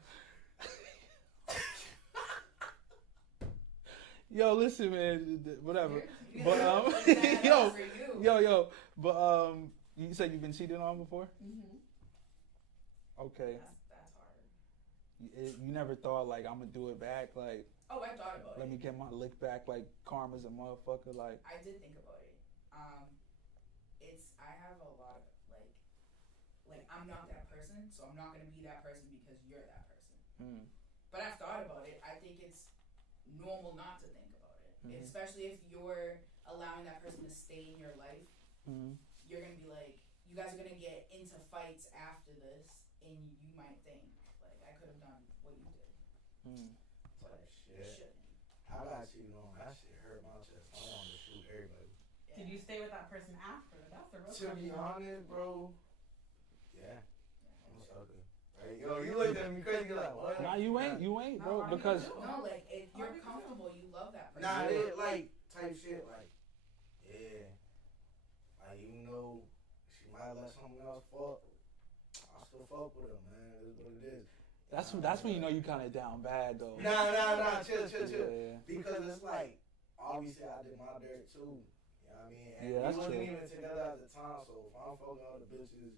Yo, listen, man. Whatever. You're But gonna put that up for you. yo. But you said you've been cheated on before? Okay. That's hard. You never thought like I'm gonna do it back, like Oh, I thought about let it. me get my lick back, like karma's a motherfucker, like. I did think about it. I have a lot of like I'm not that person, so I'm not gonna be that person because you're that person. But I've thought about it. I think it's normal not to think about it, especially if you're allowing that person to stay in your life. You're gonna be like, you guys are gonna get into fights after this, and you might think like, I could have done what you did. Type You shit. shouldn't. I got cheated on. That shit hurt my chest. I wanted to shoot everybody. Yeah. Did you stay with that person after? That's the real To be question. honest, bro. Yeah. I'm a sucker. Like, yo, you looked at me crazy like, what? Nah, you ain't, bro, No, because No, like if you're comfortable, you love that person. Nah, they like type shit like, yeah. Like, even though she might let someone else fuck, I still fuck with her, man. It's what it is. that's when you know you kind of down bad though. Nah, chill. Yeah. Because it's like, obviously I did my dirt too. You know what I mean? And Yeah, that's we wasn't true. even together at the time, so if I'm fucking other bitches,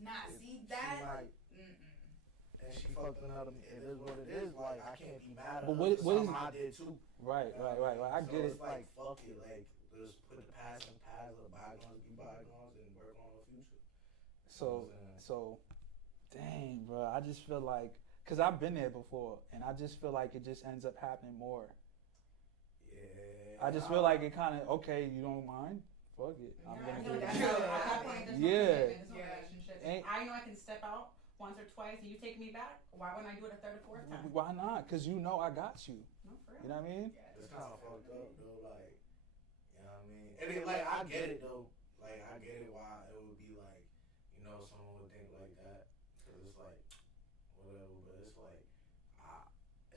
Nah, see she that? might, and she fucked another, it is what it is. Like, I can't be mad at But her what for is- something I did too. Right. I So get it. it's like, fuck it, like, just put the past in the past, let bygones be bygones, and work on the future. So, dang, bro. I just feel like, cause I've been there before, and I just feel like it just ends up happening more. Yeah. I just feel like it kind of okay. You don't mind? Fuck it. I'm Yeah, I gonna know do it. that's Yeah. at that point, there's no Yeah. commitment, there's no relationship. Ain't- I know I can step out once or twice and you take me back. Why wouldn't I do it a third or fourth time? Why not? Cause you know I got you. No, for real. You know what I mean? It's kind of fucked up though, like, you know what I mean? And it, like, I get it though, like, I get it why it would be like, you know, someone would think like that, cause it's like, whatever, but it's like,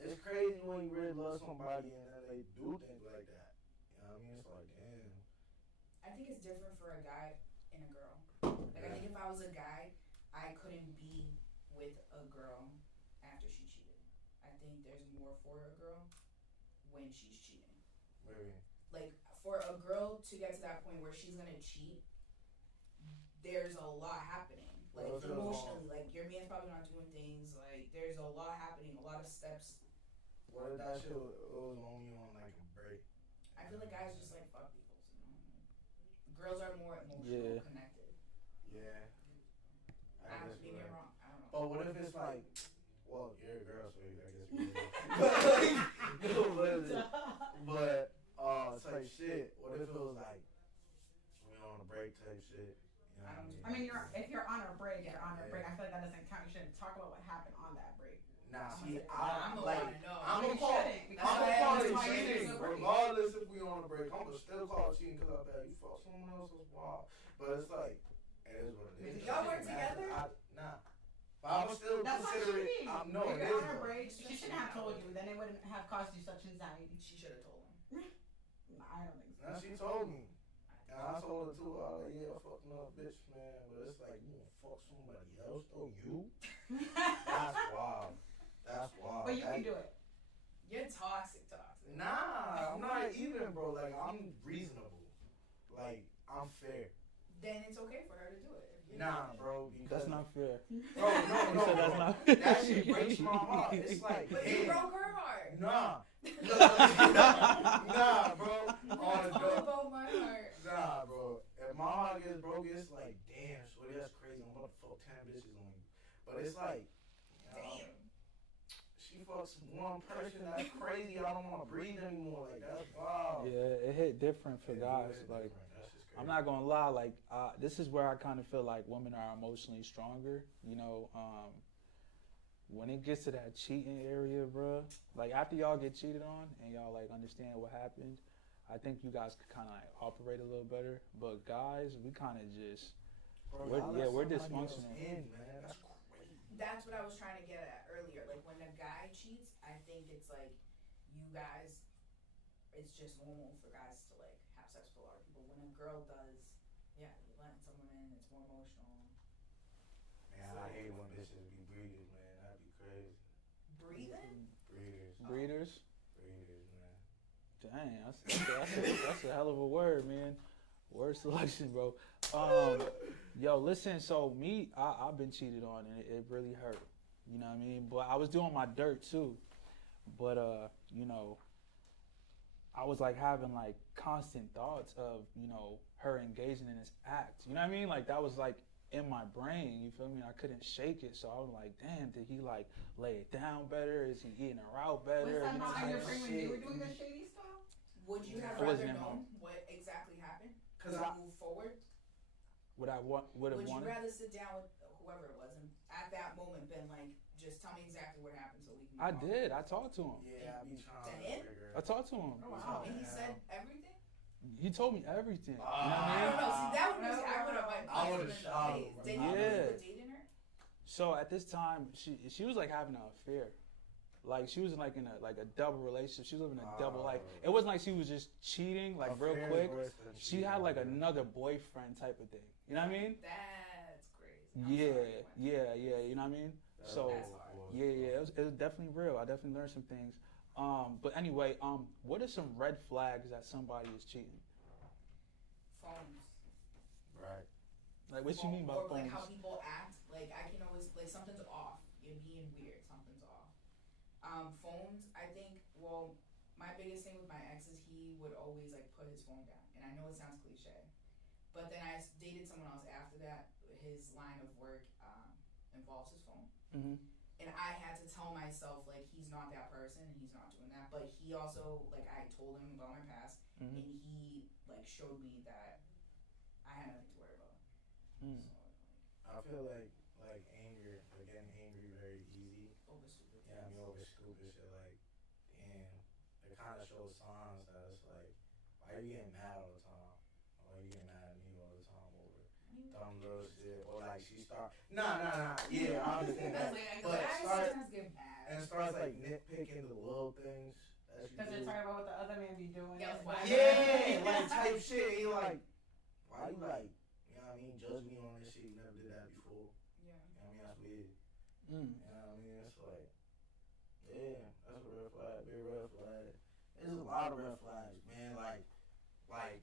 it's crazy when you really love somebody and then they do things like that, you know what I mean? It's like, damn. I think it's different for a guy and a girl. Like, I think if I was a guy, I couldn't be with a girl after she cheated. I think there's more for a girl when she's cheating. Maybe. Like, for a girl to get to that point where she's gonna cheat, there's a lot happening. Like, Well, if it was emotionally, like, your man's probably not doing things. Like, there's a lot happening, a lot of steps. What if that shit was only on like a break? I feel like guys just like fuck people, you know? Girls are more emotional Yeah. connected. Yeah. Maybe I'm wrong. I don't know. But what if it's like, well, you're a girl, so I guess but type shit. What if it was like we on a break type shit? You know what I mean? I mean, if you're on a break, you're on a Yeah. break. I feel like that doesn't count. You shouldn't talk about what happened on that break. Nah, see, I'm I'm like, gonna know. I'm You gonna call shouldn't, because I'm gonna that's call why it you're cheating, on a break. regardless if we on a break. I'm gonna still call it cheating because I bet you fuck someone else was wild. But it's like, it is what it is. Y'all work together? Nah. But I would still That's not consider it. cheating. No, If it you're is. on a though. break, she shouldn't have told you. Then it wouldn't have caused you such anxiety. She should have told him. No, I don't think so. Now she told me. And I told her too, I was like, yeah, I fucked another bitch, man. But it's like, you wanna fuck somebody else? Oh, you? That's wild. That's wild. But you can do it. You're toxic. Nah, I'm not even, bro. Like, I'm reasonable. Like, I'm fair. Then it's okay for her to do it. If you're Nah, doing it. bro. That's not fair. Bro, no, You no, said that's bro. not- That shit breaks my heart. It's like, But you damn. broke her heart. Nah. Nah, bro. That's On the all door. about my heart. Nah, bro. If my heart gets broke, it's like, damn, shorty, that's crazy. I'm about to fuck 10 bitches on you. But it's like, Damn. she fucks one person, that's crazy. I don't want to breathe anymore. Like, that's wild. Yeah, it hit different for It guys. is Like, different. That's just crazy. I'm not gonna lie. Like, this is where I kind of feel like women are emotionally stronger. You know, when it gets to that cheating area, bro. Like after y'all get cheated on and y'all like understand what happened, I think you guys could kind of like operate a little better. But guys, we kind of just Bro, we're that's somebody dysfunctional. else in, man. That's crazy. That's what I was trying to get at earlier. Like when a guy cheats, I think it's like you guys, it's just normal for guys to like have sex with a lot of people. When a girl does, yeah, you're letting someone in, it's more emotional. Man, I hate when bitches be breeders, man. That'd be crazy. Breathing? Breeders. Breeders, man. Dang, that's a hell of a word, man. Word selection, bro. Yo, listen. So me, I've been cheated on, and it really hurt. You know what I mean? But I was doing my dirt too. But you know, I was like having like constant thoughts of, you know, her engaging in this act. You know what I mean? Like that was like in my brain. You feel me? I couldn't shake it. So I was like, damn, did he like lay it down better? Is he eating her out better? Was that not on your Type brain of when you shit. were doing the shady stuff? Would you have It wasn't rather in known what exactly happened? Cause Would you move forward? Would I would have Would you wanted? rather sit down with whoever it was and at that moment been like, just tell me exactly what happened so we can I move on? did. I talked to him. Yeah, I be trying To to him? figure I talked to him. Oh, wow. And he said everything? He told me everything. You know what I I don't mean? know. See, that would be, I would have like I punched him would've in shot the him, face. bro. Did he Yeah. really put dating her? So at this time, she was like having an affair. Like she was like in a double relationship. She was living a double life. It wasn't like she was just cheating like real Affairs quick. worse than She cheating, had like man. another boyfriend type of thing. You know what I mean? That's crazy. I'm Yeah, sorry you went through yeah. You know what I mean? So That's hard. yeah, it was definitely real. I definitely learned some things. But anyway, what are some red flags that somebody is cheating? Phones. Right. Like what you mean by Or like phones? how people act. Like I can always, like something's off. You're being weird. Something's off. Phones, I think, well, my biggest thing with my ex is he would always like put his phone down. And I know it sounds cliche. But then I dated someone else after that. His line of work involves his phone. Mm-hmm. And I had to tell myself, like, he's not that person and he's not doing that. But he also, like, I told him about my past Mm-hmm. and he, like, showed me that I had nothing to worry about. Mm. So, I feel like anger, like getting angry very easy. over stupid Yeah, I mean over stupid shit. Like, damn, it kind of shows signs that it's like, why you getting mad all the time? Why you getting mad at me all the time over dumb little shit? Or like she start, nah. Yeah, I understand that. But I start sometimes get mad. and starts like nitpicking the little things. That Because you you're do. talking about what the other man be doing. Yeah, That's why- why- Yeah, like type shit. He like, why you like, you know what I mean? Judge me on this shit. You never did that before. Yeah. You know what I mean? That's weird. Mm. You know what I mean? It's like, yeah, that's a red flag, big red flag. There's a lot of red flags, man. Like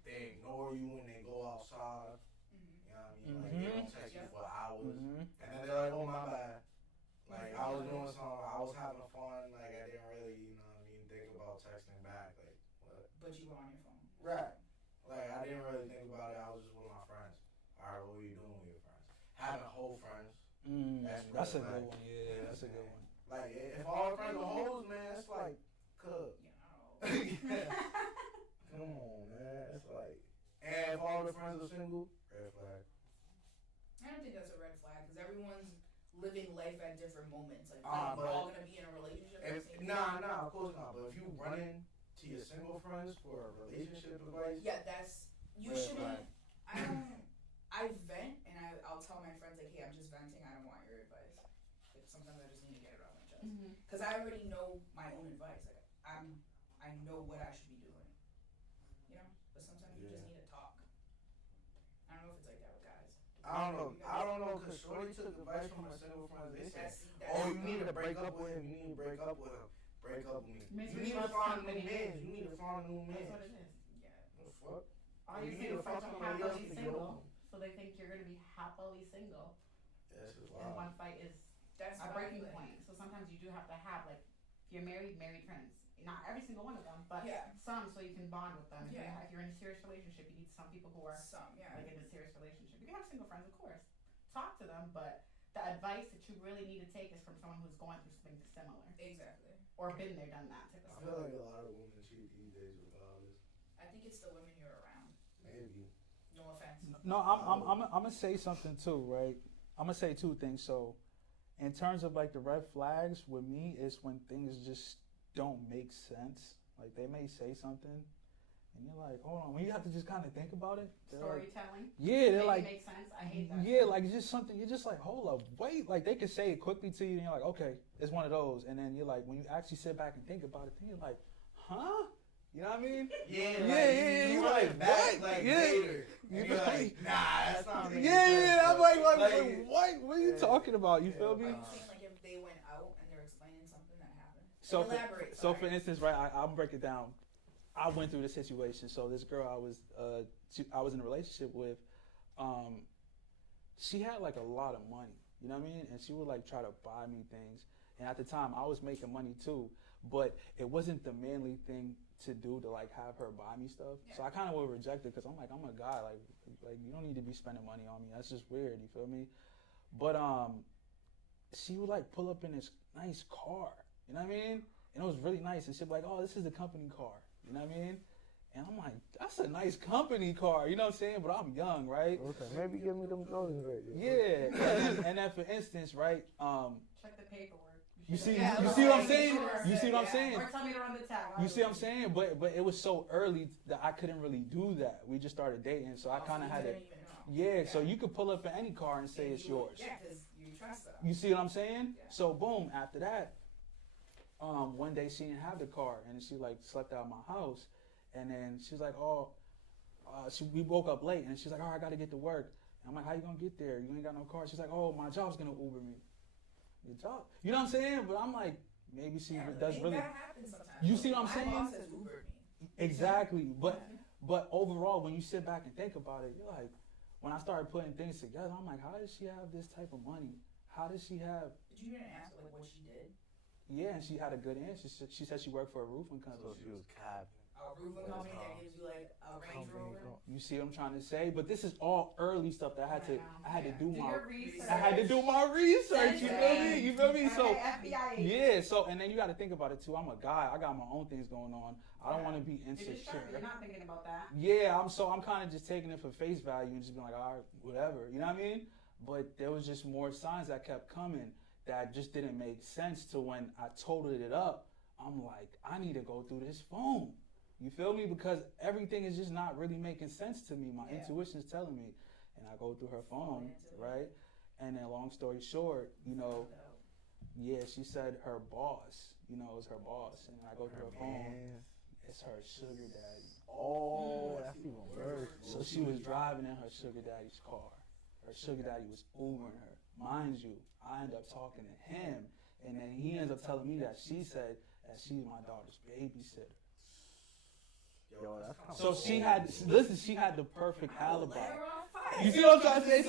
they ignore you when they go outside. Mm-hmm. You know what I mean? Like they don't text you for hours, Mm-hmm. and then they're like, oh my bad. Like I was doing something, I was having fun. Like I didn't really, you know what I mean, think about texting back. Like what? But you were on your phone. Right. Like I didn't really think about it. I was just with my friends. Alright, what were you doing with your friends? Having whole friends. Mm. That's a red good flag. one. Yeah, that's a good one. Like if all friends are hoes, man, it's like, cuz. You know. Come on, man. It's like, and if all the friends are single, red flag. I don't think that's a red flag because everyone's living life at different moments. Like But we're all gonna be in a relationship at the same time. Nah, of course not. But if you run into your single friends for a relationship advice, Yeah, that's you red shouldn't. flag. I vent and I'll tell my friends like, hey, I'm just venting. I don't want your advice. Like sometimes I just need to get it off my chest Mhm. because I already know my own advice. Like I know what I should be doing. You know, but sometimes you just Yeah. need to talk. I don't know if it's like that with guys. I don't know, cause Shorty took advice from her single friends. They said, That's oh, you need to break up with him. You need to break up with him. Break up with me. Makes You me need to love find a new somebody. man. You need to find a new That's man. what it is. yeah. What the fuck? All You your need single to find friends are somebody else happily to get single, over. so they think you're gonna be happily single. That's just And wild. one fight is That's a fine, breaking but- point. So sometimes you do have to have like, if you're married friends. Not every single one of them, but Yeah. some, so you can bond with them. Yeah. If you're in a serious relationship, you need some people who are Some, yeah. like in a serious relationship. You can have single friends, of course. Talk to them, but the advice that you really need to take is from someone who's going through something similar Exactly. or been there, done that type of I stuff. feel like a lot of women cheat these days regardless. I think it's the women you're around. Maybe. No offense. No, I'm gonna say something too, right? I'm gonna say two things. So, in terms of like the red flags with me is when things just don't make sense. Like they may say something, And you're like, hold on. When you have to just kind of think about it. Storytelling. They're Make like, it make sense. I hate that. yeah, like it's just something. You're just like, hold up, wait. Like they can say it quickly to you, and you're like, okay, it's one of those. And then you're like, when you actually sit back and think about it, then you're like, huh? You know what I mean? Yeah. You like back, what? like Yeah. later. You You're like, nah, that's not making Yeah. sense. I'm like, Like, what? What are you talking about? You feel me? Are you saying like if they went out and they're explaining something that happened? So, Elaborate. for instance, right, I'll break it down. I went through the situation. So this girl I was in a relationship with, she had like a lot of money, you know what I mean? And she would like try to buy me things. And at the time, I was making money too, but it wasn't the manly thing to do to like have her buy me stuff. Yeah. So I kind of would reject it because I'm like, I'm a guy, like you don't need to be spending money on me. That's just weird. You feel me? But she would like pull up in this nice car, you know what I mean? And it was really nice. And she'd be like, oh, this is the company car. You know what I mean? And I'm like, that's a nice company car. You know what I'm saying? But I'm young, right? Okay, maybe give me them Jordans right there. Yeah. and then for instance, right? Check the paperwork. You see what I'm saying? You see what I'm saying? Or tell me to run the tab. You see what I'm saying? But it was so early that I couldn't really do that. We just started dating, so I kind of had to. Yeah, so you could pull up in any car and say it's yours. Yeah, because you trust them. You see what I'm saying? Yeah. So boom, after that, one day she didn't have the car, and she like slept out of my house, and then she's like, we woke up late, and she's like, I gotta get to work. And I'm like, how you gonna get there? You ain't got no car. She's like, my job's gonna Uber me. Your job? You know what I'm saying? But I'm like, maybe she does really. That happens sometimes. You see what I'm saying? My boss has Ubered me. Exactly, but overall, when you sit back and think about it, you're like, when I started putting things together, I'm like, how does she have this type of money? How does she have? Did you even ask like what she did? Yeah, and she had a good answer. She said she worked for a roofing company. So she was capping. A roofing company that gives you like a Range Rover. You see what I'm trying to say? But this is all early stuff that I had to do my research. I had to do my research. You feel me? You feel me? So FBI. yeah. So and then you got to think about it too. I'm a guy. I got my own things going on. I don't want to be insecure. You're not thinking about that. Yeah, I'm kind of just taking it for face value and just being like, all right, whatever. You know what I mean? But there was just more signs that kept coming that just didn't make sense to when I totaled it up. I'm like, I need to go through this phone. You feel me? Because everything is just not really making sense to me. My intuition is telling me. And I go through her phone, right? And then long story short, she said her boss, is her boss. And I go through her phone. It's her sugar daddy. Oh, that's even worse. So she was driving in her sugar daddy's car. Her sugar daddy was Ubering her. Mind you, I end up talking to him. And then he ends up telling me that she said that she's my daughter's babysitter. Yo, that's kind So of she had the perfect alibi. Let her on fire. You see what I'm trying to say?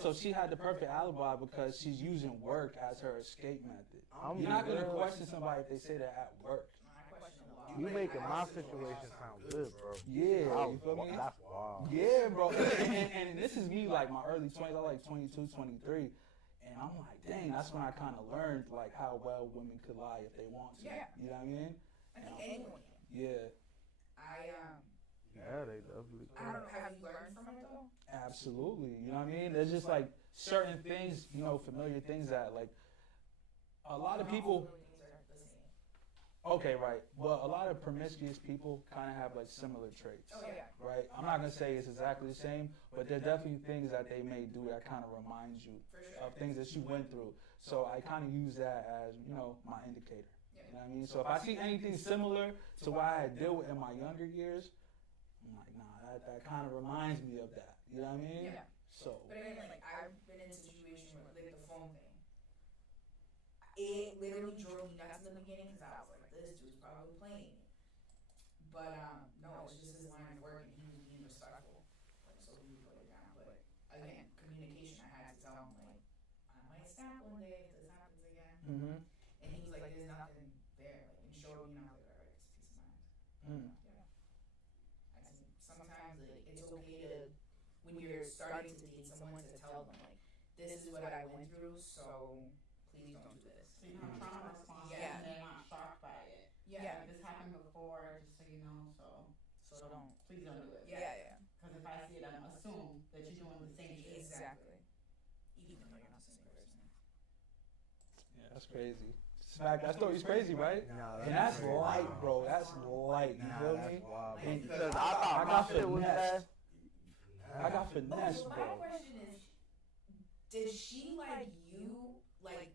So she had the perfect alibi because she's using work as her escape method. You're not gonna question somebody if they say that at work. You making my situation sound good, bro. Yeah, you feel me? That's wild. Yeah, bro. And this is me like my early 20s. I like 22, 23. And I'm like, dang, that's when I kind of learned like how well women could lie if they want to. Yeah. You know what I mean? I think anyone can. Yeah. Yeah, they definitely I don't know. Have you learned from it though? Absolutely. You know what I mean? There's just like certain things, familiar things that like a lot of people. Okay, right. But a lot of promiscuous people kind of have like similar traits. Oh yeah. Right? I'm not going to say it's exactly the same, but there are definitely things that they may do that kind of reminds you of things that you went through. So I kind of use that as, my indicator. You know what I mean? So if I see anything similar to what I had dealt with in my younger years, I'm like, nah, that kind of reminds me of that. You know what I mean? Yeah. So. But again, like I've been in a situation where like the phone thing, it literally drove me nuts in the beginning because I was like, this dude's probably playing me. But no, it's just his line of work and he was being respectful. Like, so we put it down. But again, communication, I had to tell him like, I might snap one day if this happens again. Mm-hmm. And he was like, there's nothing there. Like, and he showed me, and I was like, all right, it's peace of mind. Yeah. I said, sometimes like, it's okay to, when you're starting to date someone, to tell them like, this is what I went through, so please don't do this. So you're not trauma responsive and they're not shocked by it. Yeah. Like, this happened before, just so you know, so don't. Please don't do it. Yeah. Because if I see it, I'm assume that you're doing the same shit. Exactly. Even though you're not the same person. Yeah, that's crazy. Smac, that story's crazy, right? Nah, And that's crazy. light, bro. That's light. You feel That's me? wild. And Because I thought my shit was bad. I got Okay, finesse, so my bro. question is, did she like you like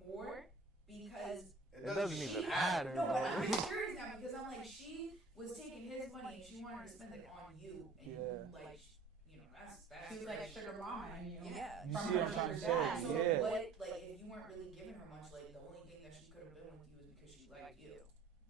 more because It doesn't even matter, No, but bro. I'm curious now because I'm like she was taking his money and she wanted to spend it on you and Yeah. like you know that's She was like sugar mama and you. yeah. You From see what her I'm trying to sugar say? dad. So Yeah. what like if you weren't really giving her much, like the only thing that she could have been with you is because she liked you.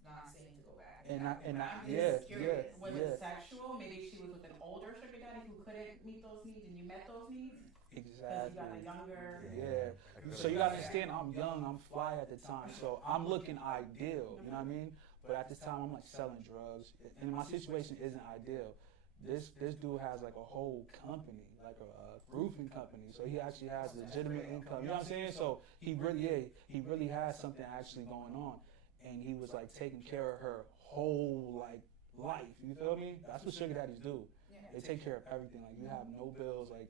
Not saying to go back. And I'm just yeah, curious. Was yeah. it sexual? Maybe she was with an older sugar daddy who couldn't meet those needs and you met those needs? Because you got a Exactly. younger. Yeah. So you gotta understand, I'm young, I'm fly at the time, so I'm looking ideal. You know what I mean? But at this time, I'm like selling drugs, and my situation isn't ideal. This dude has like a whole company, like a roofing company. So he actually has legitimate income. You know what I'm saying? So he really has something actually going on, and he was like taking care of her whole like life. You feel me? That's what sugar daddies do. They take care of everything. Like you have no bills. Like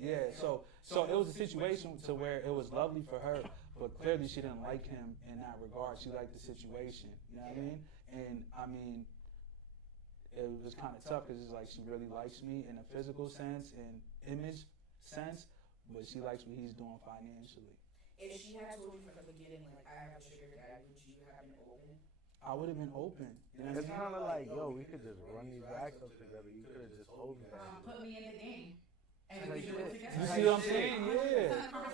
yeah. So it was a situation to where it was lovely for her, but clearly she didn't like him in that regard. She liked the situation. You know what I mean? And I mean, it was kind of tough because it's like she really likes me in a physical sense and image sense, but she likes what he's doing financially. If she had told you from the beginning, like I have a sugar daddy, would you have been open? I would have been open. You know what It's I mean? kind of like, yo, we could just run these racks up together. You could have just told me that. Put me in the game. And Like we do it shit. together. You see what I'm saying? Yeah.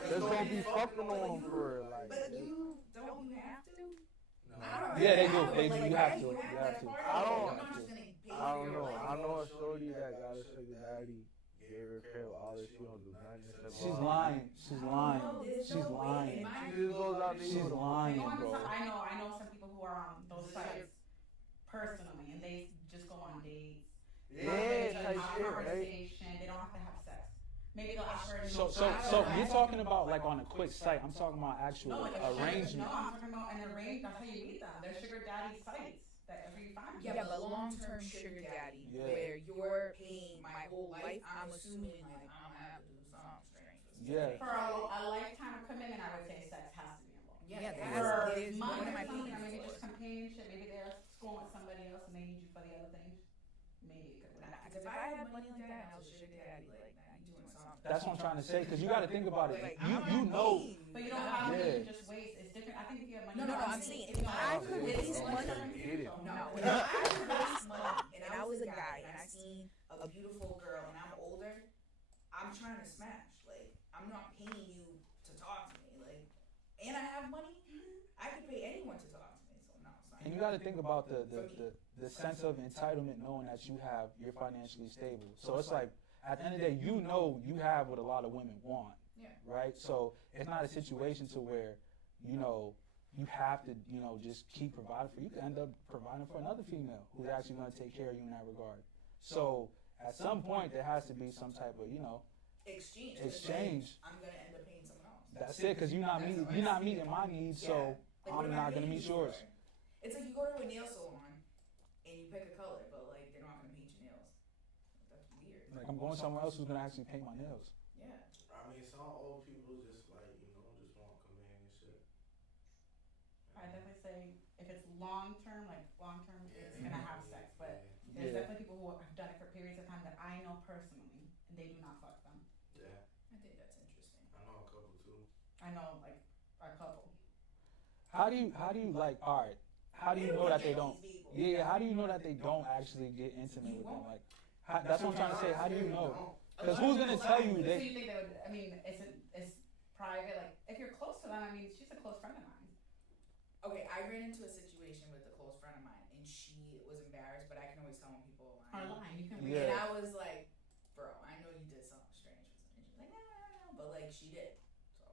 There's gonna be fucking on them for real, like. But you don't you have to? No. I don't Yeah, they know, do. but, They like, do. You yeah, have to. you You have have that to. part I of it. don't- I'm not just gonna pay I don't for know. your life. I know a shorty that got a sugar daddy, gave her crib, all this. She don't do nothing. She's lying. She's lying. She's lying. She just goes out there. She's lying, bro. I know some people who are on those sites personally, and they just go on dates. Yeah, They type have shit, right? conversation. They don't have to have sex. Maybe they'll ask her. So you're talking about like on a quick site. I'm talking about actual No, like arrangement. No, I'm talking about an arrangement. That's how you meet them. They're sugar daddy sites that you find. Yeah, but long-term sugar daddy, Yeah. where you're paying my whole life, I'm assuming like I'm gonna have to do something strange. Yeah. For a lifetime of commitment, I would say sex has to be involved. Yeah, For there's money one of or my something, or things. maybe just companionship. Maybe they're schooling with somebody else and they need you for the other things. Maybe it could work. Because if I had money like that and I was a sugar daddy, like you doing something. That's what I'm trying to say. Because you got to think about it. Like, You know. But you don't have Yeah. to just waste. It's different. I think if you have money. No, I'm saying if I could waste money. No, if I could waste money and I was a guy and I seen a beautiful girl and I'm older, I'm trying to smash. Like I'm not paying you to talk to me. Like, and I have money. I could pay anyone to talk to me. So no, it's not. And you got to think about the sense of entitlement, knowing that you're financially stable. So it's like at the end of the day, you know you have what a lot of women want, Yeah. right? So it's not a situation to where you have to just keep providing for. You can end up providing for another female who's actually going to take care of you in that regard. So at some point there has to be some type of Exchange. exchange. I'm gonna end up paying someone else. That's it, because you're not meeting my needs, so Like, what I'm am I not gonna paying meet you yours. for? It's like you go to a nail salon and you pick a color, but like they're not gonna paint your nails. That's weird. Like I'm going somewhere else who's gonna actually paint my nails. Yeah. I mean, some old people just like, just want companionship. I definitely say if it's long term, it's gonna have sex. But there's Yeah. definitely people who have done it for periods of time that I know personally, and they do not fuck them. Yeah, I think that's interesting. I know a couple too. I know like a couple. How do you like? All right. How do you know that they don't? Yeah. How do you know that they don't actually get intimate with them? Like, that's what I'm trying to say. How do you know? Because who's gonna tell you So they? you think they would? I mean, it's private. Like if you're close to them, I mean, she's a close friend of mine. Okay, I ran into a situation with a close friend of mine, and she was embarrassed, but I can always tell when people are lying. Online, you can. Yeah. And I was like, bro, I know you did something strange. And she's like, no, but like she did. So.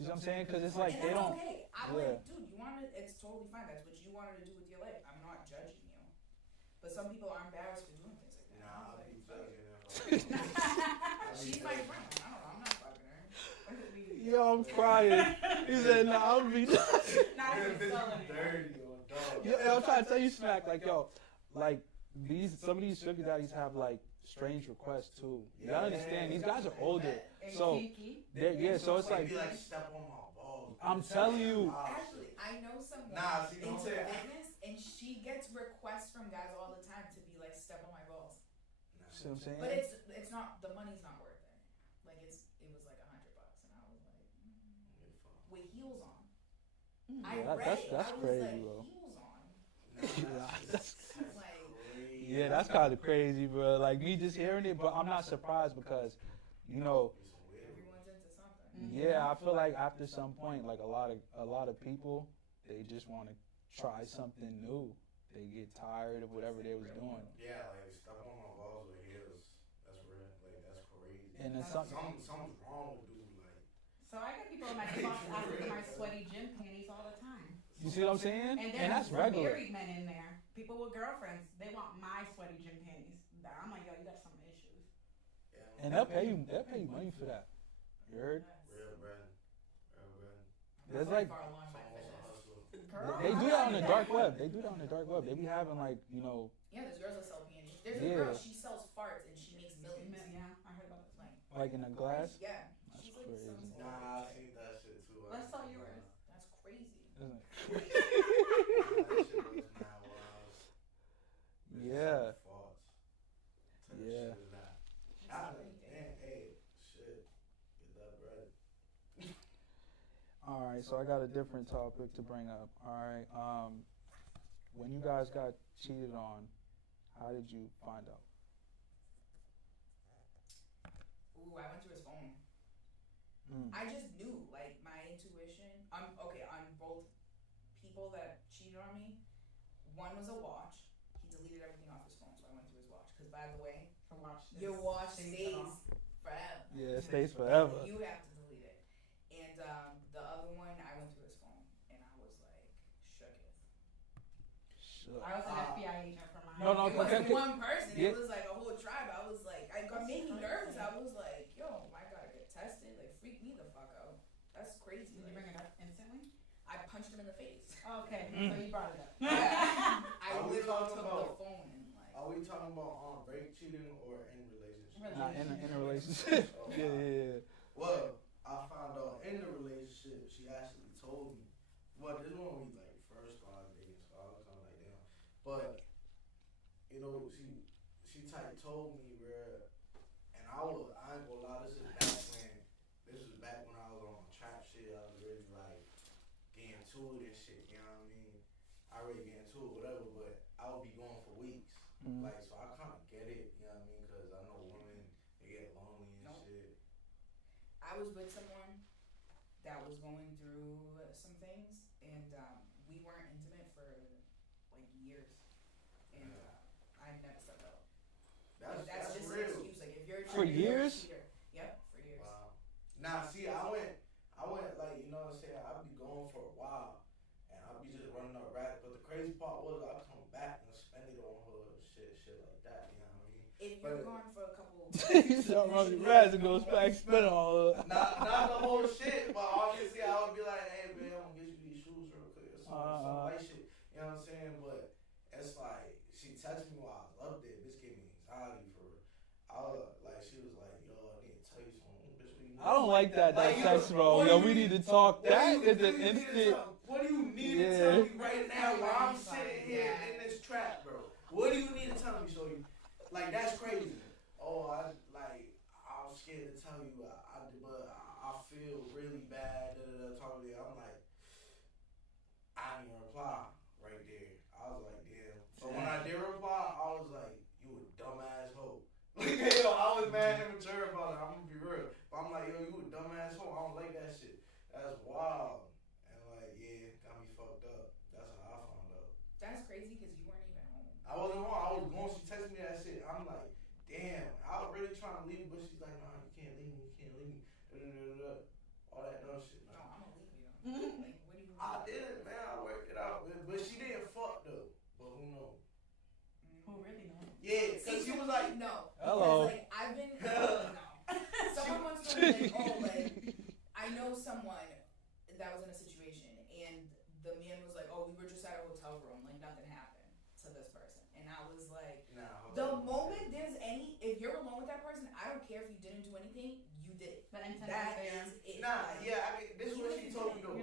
You know what I'm saying? Because it's like And they that's don't. okay. I'm Yeah. like, dude, you wanted. It's totally fine. That's what you wanted to do with your life. I'm not judging you. But some people are embarrassed for doing things like that. Nah, I'll I be was like, judging her. she's my friend. I don't know. I'm not fucking her. Yo, I'm crying. He said, "No, I'm be." Not even selling it. Dirty on dog. Yo, I'm trying to tell you, Smac. Like, yo, like some of these sugar daddies have like strange requests too. You gotta understand, these guys are older, And so kinky. so it's Like, like be like, step on my balls, I'm telling you. Actually, I know someone into fitness, and she gets requests from guys all the time to be like, step on my balls. See what I'm saying? But it's not, the money's not worth it. Like it was like $100, and I was like, with heels on. I read it. That's I was crazy, like, bro. heels on. Yeah, that's kind of crazy, bro. Like me just hearing it, but I'm not surprised because, you know. Everyone's into something. Yeah, I feel like after some point, like a lot of people, they just want to try something new. They get tired of whatever they was doing. Yeah, like step on my balls with heels. That's real. Like that's crazy. And then something's wrong with dude. Like. So I get people in my inbox asking for my sweaty gym panties all the time. You see what I'm saying? And that's regular. Married men in there. People with girlfriends, they want my sweaty gym panties. I'm like, yo, you got some issues. Yeah, and they'll pay you money for that. You heard? Real bread. There's like they do that on the dark web. They do that on the dark web. They be having like, you know. Yeah, there's girls that sell panties. There's a girl, she sells farts and she makes millions. Yeah, I heard about this. Like in a glass. Yeah. That's she's crazy. Like nah, I seen that shit too. Let's sell yours. That's crazy. Yeah. Yeah. Hey, shit. Get that bread. All right, so I got a different topic to bring up. All right, when you guys got cheated on, how did you find out? Ooh, I went to his phone. I just knew, like, my intuition. Okay, on both people that cheated on me. One was a watch. He deleted everything off his phone, so I went to his watch. Because, by the way, your watch stays forever. Yeah, it stays forever. You have to delete it. And the other one, I went to his phone, and I was like, shook. I was an FBI agent for mine. No, it wasn't one person. Yeah. It was like a whole tribe. I was like, it made me nervous. I was like, yo, I gotta get tested. Like, freak me the fuck out. That's crazy. Did you bring it up instantly? I punched him in the face. Okay, so you brought it up. I literally took the phone and like. Are we talking about on break cheating or in relationship? Not in a relationship. Yeah. Well, I found out in the relationship, she actually told me. Well, this one we like first started dating, so I was kind of like, damn. But you know, she type told me where, and I ain't gonna lie, this was back when I was on my trap shit. I was really like getting to it and shit. You know what I mean? I really get into it, whatever. But I would be going for weeks. Like, so I kind of get it. You know what I mean? Because I know women, they get lonely and shit. I was with someone that was going through some things, and we weren't intimate for like years, and I never stepped out. That's just real. an excuse. Like if you're a For years? Yep, for years. Wow. Nah, see, I went like, you know what I'm saying? I'd be going for a while, and I'd be just running up rats. But the crazy part was I'd come back and spend it on her, shit like that. You know what I mean? If you're gone for a couple. You start running rats and goes back, spin all up. Not the whole shit, but obviously I would be like, hey man, I'm gonna get you these shoes real quick or some light shit. You know what I'm saying? But it's like she texted me while I was up there. Bitch gave me anxiety for real. She was like, yo, I need to tell you something. Bitch, what you need? I don't like that text, bro. Yo, we need to talk. That is an instant. What do you need to tell me right now while I'm sitting here in this trap, bro? What do you need to tell me, Shorty? Like, that's crazy. Oh, I was scared to tell you, but I feel really bad. Talking to you, I'm like, I didn't even reply right there. I was like, damn. So when I did reply, I was like, you a dumbass hoe. Like, yo, I was mad and immature about it. I'm gonna be real. But I'm like, yo, you a dumbass hoe. I don't like that shit. That's wild. And like, yeah, got me fucked up. That's how I found out. That's crazy because you weren't even home. I wasn't home. I was going. She texted me that shit. I'm like, damn. I was really trying to leave, but she's like, nah, you can't leave me. You can't leave me. All that dumb shit. No, I'm gonna leave you. Like, what do you? I did, man. I worked it out, but she didn't fuck though. But who knows? Who really knows? Yeah, because she was like, no. Hello. Because, like, I've been no. Someone once told me like, oh, like I know someone that was in a situation, and the man was like, oh, we were just at a hotel room, like nothing happened to this person, and I was like, nah. The moment there's if you're alone with that person, I don't care if you didn't do anything, you did it. But that is it. Nah, yeah, this is what she told me though.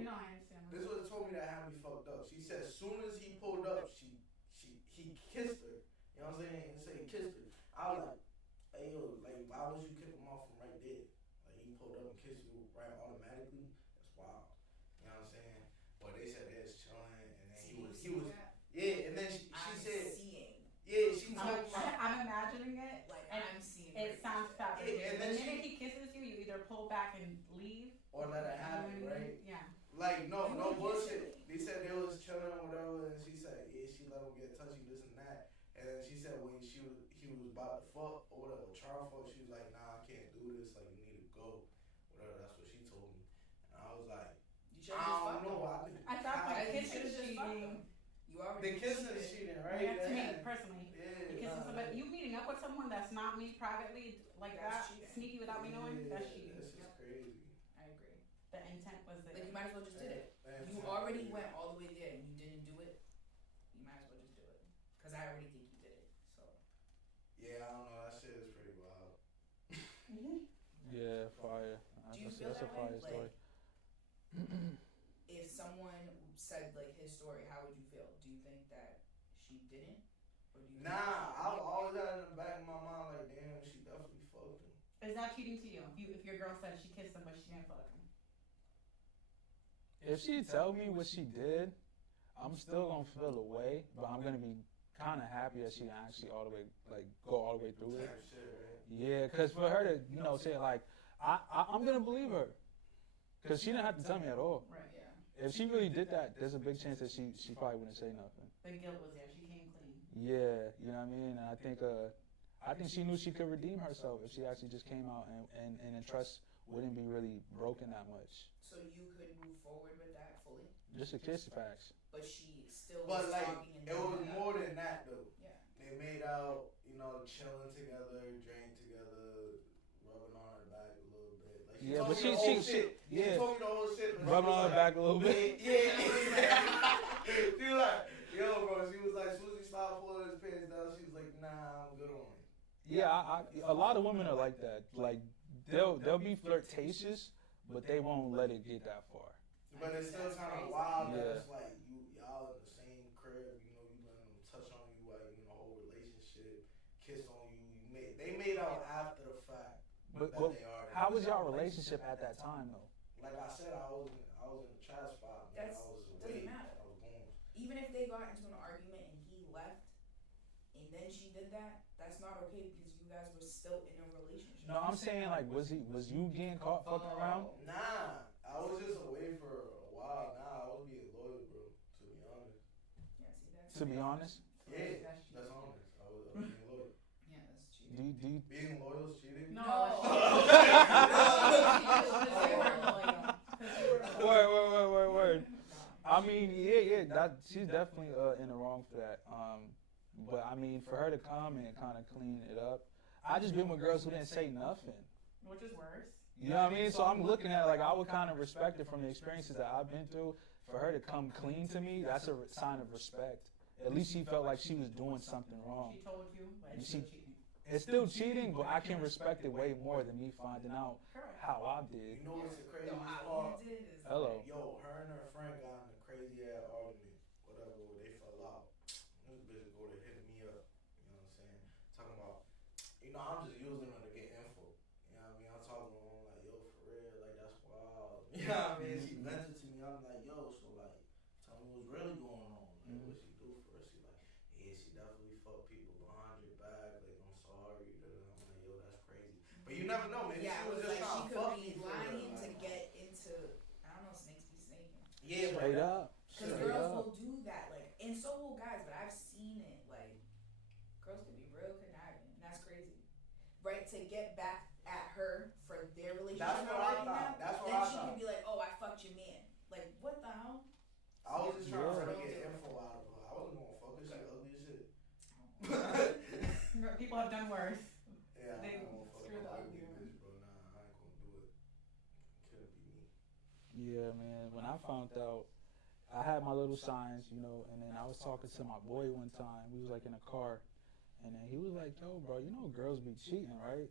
wild. You know what I'm saying? But they said they was chilling, and then he was, that? yeah, and then she I'm said, seeing. yeah, she told me. I'm imagining it. Like, And I'm seeing. it sounds fabulous. Yeah, and The then minute he kisses you, you either pull back and leave, Or let it happen, you know what I mean? right? Yeah. Like, no You bullshit. They said they was chilling or whatever, and she said, yeah, she let him get touchy, this and that. And then she said when he was about to fuck or whatever, try to fuck, she was like, nah, I can't do this. Like, you need to go. Whatever, that's what she told me. And I was like, You I should have don't know. I thought I like think you kissing should is have just fucked cheating. him. You already The kissing is cheated. cheating, right? Yeah, to me personally. Yeah. You kissing somebody, you meeting up with someone that's not me privately like That's that, cheating. sneaky without me knowing, that's cheating. This is crazy. I agree. The intent was there. Like, you might as well just did it. Man, You it's already crazy. went all the way there and you didn't do it. You might as well just do it. Because I already think you did it. So. Yeah, I don't know. That shit is pretty wild. Yeah, fire. Do you That's feel a that way? fire story. If someone said like his story, how would you feel? Do you think that she didn't? Or do you think Nah, she I've did? always got in the back of my mind like, damn, she definitely fucked him. Is that cheating to you? If your girl said she kissed him but she didn't fuck him? If she tell me what she did, I'm still gonna feel away, but I'm gonna be kind of happy that she actually all the way go all the way through it. Type shit, right? Yeah, cause for her to say like I'm gonna believe her, cause she didn't have to tell me at all. Right. Yeah. If she really did that, there's a big chance that she probably wouldn't say nothing. The guilt was there. She came clean. Yeah, you know what I mean. And I think she knew she could redeem herself if she actually just came out and trust wouldn't be really broken that much. So you could move forward with that fully, Just a kiss facts. but she still But was like, talking and it was doing that. more than that though. Yeah. They made out, chilling together, drank together, rubbing on her back a little bit. Like, Yeah, told but me she the whole shit. yeah. She told me the whole shit. But Rubbing she was on her back a little bit. Yeah. She was like, yo, bro. She was like, as soon as he started pulling his pants down, she was like, nah, I'm good on it. Yeah, a lot of women are like that. Like they'll be flirtatious, but they won't let it get that far. But it's still That's kind of crazy. wild that Yeah. it's like y'all in the same crib, you letting them touch on you while you in a whole relationship, kiss on you. They made out after the fact. But that they are. how was y'all relationship at that time though? Like I said, I was in the trap spot. Man. That's- I was doesn't away. matter. I was gone. Even if they got into an argument and he left, and then she did that, that's not okay because you guys were still in a relationship. No, I'm saying like was you getting caught fucking around? Nah, I was just away for a while. Nah, I was being loyal, bro. To be honest. Yeah, see that's. To be honest, Yeah, That's that's honest. I was being loyal. Yeah, that's cheating. do you Being loyal is cheating. No. Word. I mean, yeah, that she's definitely in the wrong for that. But I mean, for her to come and kind of clean it up, I just been with girls who didn't say nothing. Which is worse. You know what I mean? So I'm looking at it like I would kind of respect it from the experiences that I've been through. For her to come clean to me, that's a sign of respect. At least she felt like she was doing something wrong. She told you, but And it's she- still cheating. It's still cheating, but I can respect it way more than me finding out Correct. how I did. You know what's the craziest No, part? all you did is Hello. Yo, her and her friend got in a crazy ass argument, whatever, where they fell out. This bitch go to hit me up, you know what I'm saying? Talking about, I'm just using her to get info. You know what I mean? I'm talking to her, I'm like, yo, for real, like, that's wild. You know what I mean? She vented to me, I'm like, yo, so like, tell me what's really going on. Like, what she do for us? She like, yeah, she definitely fucked people behind your back. Like, I'm sorry. I'm like, yo, that's crazy. But you never know, man. Yeah, She was it just like trying she to could fuck be me for lying real, to like. get into. I don't know, snakes be snaking. Yeah, but Straight up. Because Straight girls up. will do that, like, and so will guys. But I've seen it. Like, girls can be real conniving, and that's crazy, right? To get back at her for their relationship. That's what I right thought. now, That's what then I she thought. can be like, "Oh, I fucked your man." Like, what the hell? I was just trying Yeah. to get info out of her. I wasn't gonna fuck her. She ugly as shit. People have done worse. Yeah, They I ain't gonna fuck screw her the ugly ugly bitch, bro. Nah, I ain't gonna do it. Couldn't be me. Yeah, man. When I found out, I had my little signs, and then I was talking to my boy one time. We was like in a car, and then he was like, "Yo, bro, girls be cheating, right?"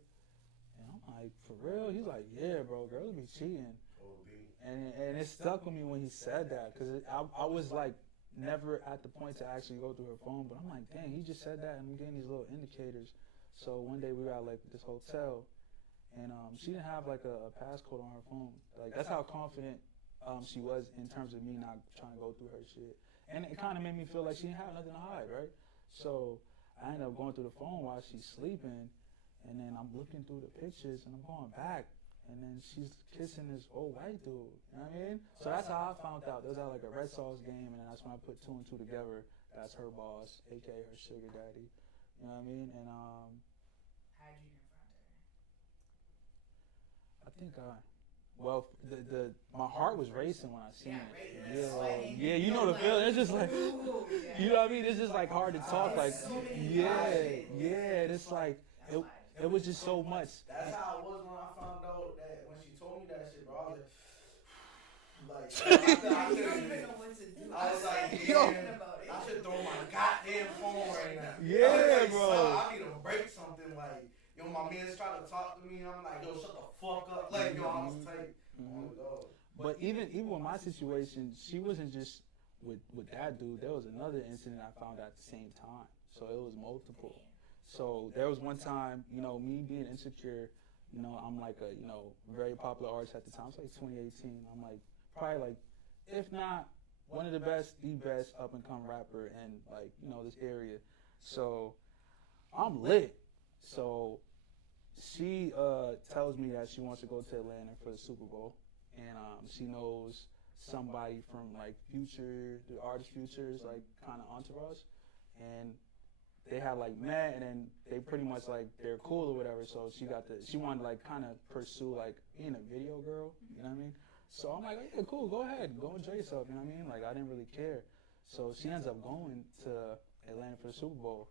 And I'm like, "For real?" He's like, "Yeah, bro, girls be cheating." OB. And it stuck with me when he said that, because I was like never at the point to actually go through her phone, but I'm like, dang, he just said that, and I'm getting these little indicators. So one day we were at like this hotel, and she didn't have like a passcode on her phone. Like that's how confident she was in terms of me not trying to go through her shit. And it kind of made me feel like she didn't have nothing to hide, right? So I ended up going through the phone while she's sleeping, and then I'm looking through the pictures, and I'm going back, and then she's kissing this old white dude. You know what I mean? So that's how I found out. It was at like a Red Sox game, and then that's when I put two and two together. That's her boss, aka her sugar daddy. You know what I mean? And How'd you confront her? I think well, my heart was racing when I seen it. Yeah, you know the feeling. It's just like, you know what I mean? It's just like hard to talk. Like, it's like it was just so much. That's how it was when I found out that when she told me that shit, bro. I was like, You don't even know what to do. I was like, I should throw my goddamn phone right now. Yeah, like, bro. I need to break something. Like, yo, my man's trying to talk to me. I'm like, yo, shut the fuck up. Like, yo, I was tight. But even with my situation, she wasn't just with that dude. There was another incident I found out at the same time. So it was multiple. So there was one time, you know, me being insecure, you know, I'm like a, you know, very popular artist at the time. It's like 2018. I'm like probably like, if not one of the best up and come rapper in like, you know, this area. So I'm lit. So she tells me that she wants to go to Atlanta for the Super Bowl, and she knows somebody from like Future, the artist Future's like kind of entourage, and they had like met, and then they pretty much like they're cool or whatever. So she wanted to like kind of pursue like being a video girl, you know what I mean? So I'm like, yeah, cool, go ahead, go enjoy yourself, you know what I mean? Like I didn't really care. So she ends up going to Atlanta for the Super Bowl.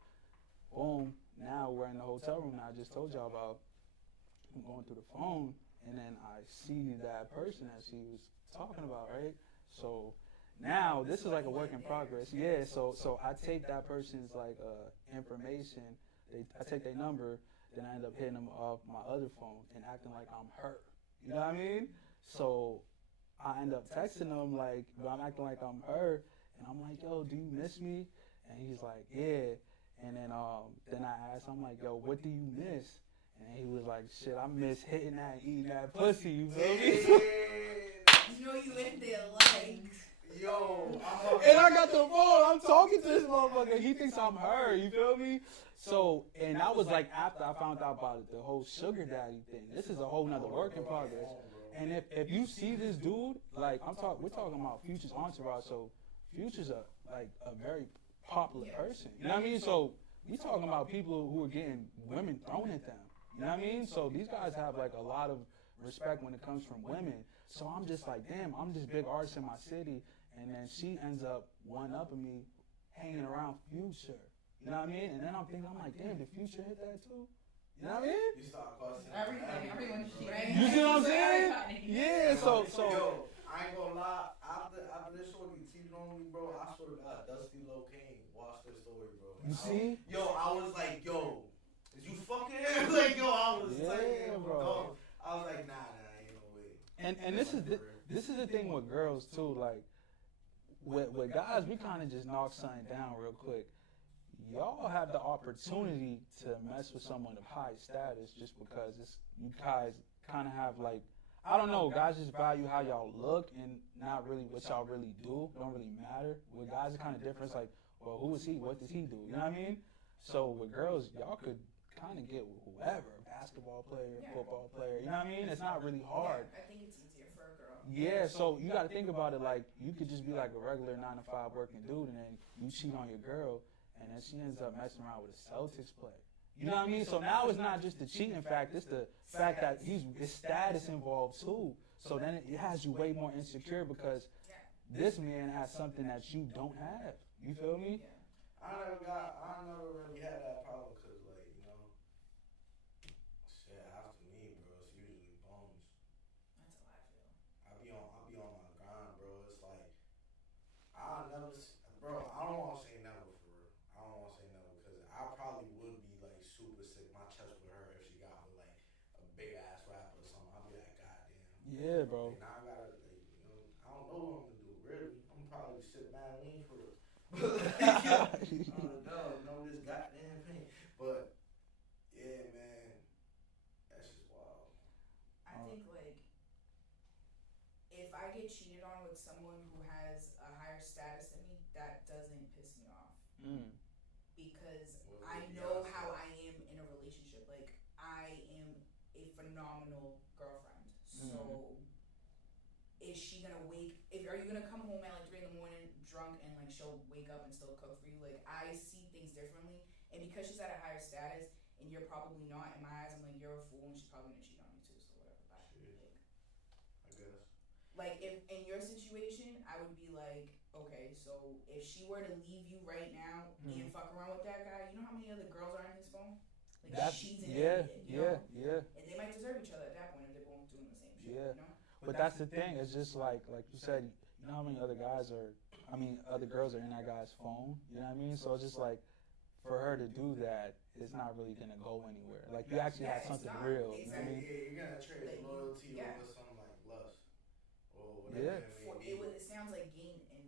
Boom. Now we're in the hotel room that I just told y'all about. I'm going through the phone, and then I see that person that she was talking about, right? So now this is like a work in progress. Yeah, so I take that person's like information, I take their number, then I end up hitting them off my other phone and acting like I'm her. You know what I mean? So I end up texting them like, I'm acting like I'm her, and I'm like, yo, do you miss me? And he's like, yeah. And then I asked, I'm like, yo, what do you miss? And he was like, shit, I miss hitting that, eating that pussy, you feel me? You know you in there like, yo. And I got the phone, I'm talking to this motherfucker, he thinks I'm her, you feel me? So, and that was like after I found out about it, the whole sugar daddy thing. This is a whole nother work in progress. And if you see this dude, like we're talking about Future's entourage, so Future's a very popular person. You know what I mean? So we talking about people who are getting women thrown at them. You know what I mean? So these guys have like a lot of respect when it comes from women. So I'm just like, damn, I'm this big artist in my city, and then she ends up one-upping me, hanging around Future. You know what I mean? And then I'm thinking, I'm like, damn, did Future hit that too? You know what I mean? You start questioning Everyone. You see what I'm saying? Yeah. So. Yo, I ain't gonna lie. After this shorty cheated on me, bro, I swear to God, Dusty Lil Kane watched this story, bro. You see? I was like, yo, is you fucking him? Like, yo, I was saying, bro. Dog. I was like, nah, ain't no way. And this is the thing with girls too. Like with guys, we kind of just knock something down real quick. Y'all have the opportunity to mess with someone of high status just because you guys kind of have like, I don't know, guys just value how y'all look and not really what y'all really do. Don't really matter. With guys, it's kind of different. It's like, well, who is he? What does he do? You know what I mean? So with girls, y'all could kind of get whoever, basketball player, football player. You know what I mean? It's not really hard. I think it's easier for a girl. Yeah, so you got to think about it like you could just be like a regular 9-to-5 working dude, and then you cheat on your girl, and then she ends up messing around with a Celtics player. You know what I mean? So now it's not just the cheating fact, it's the fact that his status involved too. So then it has you way more insecure because this man has something that you don't have. You feel me? I never really had that problem because, like, you know, shit, after me, bro, it's usually bones. That's how I feel. I be on my grind, bro. It's like, bro, I don't want to say never for real. I don't want to say never because I probably would be like super sick my chest with her if she got with like a big ass rapper or something. I'd be like, goddamn. Yeah, bro. Like, now I gotta, like, you know, I don't know what I'm gonna do. Really, I'm probably sit mad lean for real. No, this goddamn pain. But yeah, man, that's just wild. I think like if I get get cheated on with someone who has a higher status than me, that doesn't piss me off. Because I know how I am in a relationship. Like, I am a phenomenal girlfriend. So, is she gonna are you gonna come home at like 3 in the morning drunk and like she'll wake up and still cook for you? Like, I see things differently. And because she's at a higher status and you're probably not, in my eyes, I'm like, you're a fool and she's probably gonna cheat on you too. So, whatever. Bye. I guess. Like, if in your situation, I would be like, okay, so if she were to leave you right now and fuck around with that guy, you know how many other girls are in his phone? Like, she's an idiot, you know? And they might deserve each other at that point if they're both doing the same shit, you know? But that's the thing. It's just like you said, you know how many other other girls are in that guy's phone? You know what I mean? So it's just like, for her to do that, it's not really going to go anywhere. Like, you actually have something real. Exactly. You know what I mean? Yeah, you're going to trade loyalty over some, like, lust. Or whatever it sounds like gain in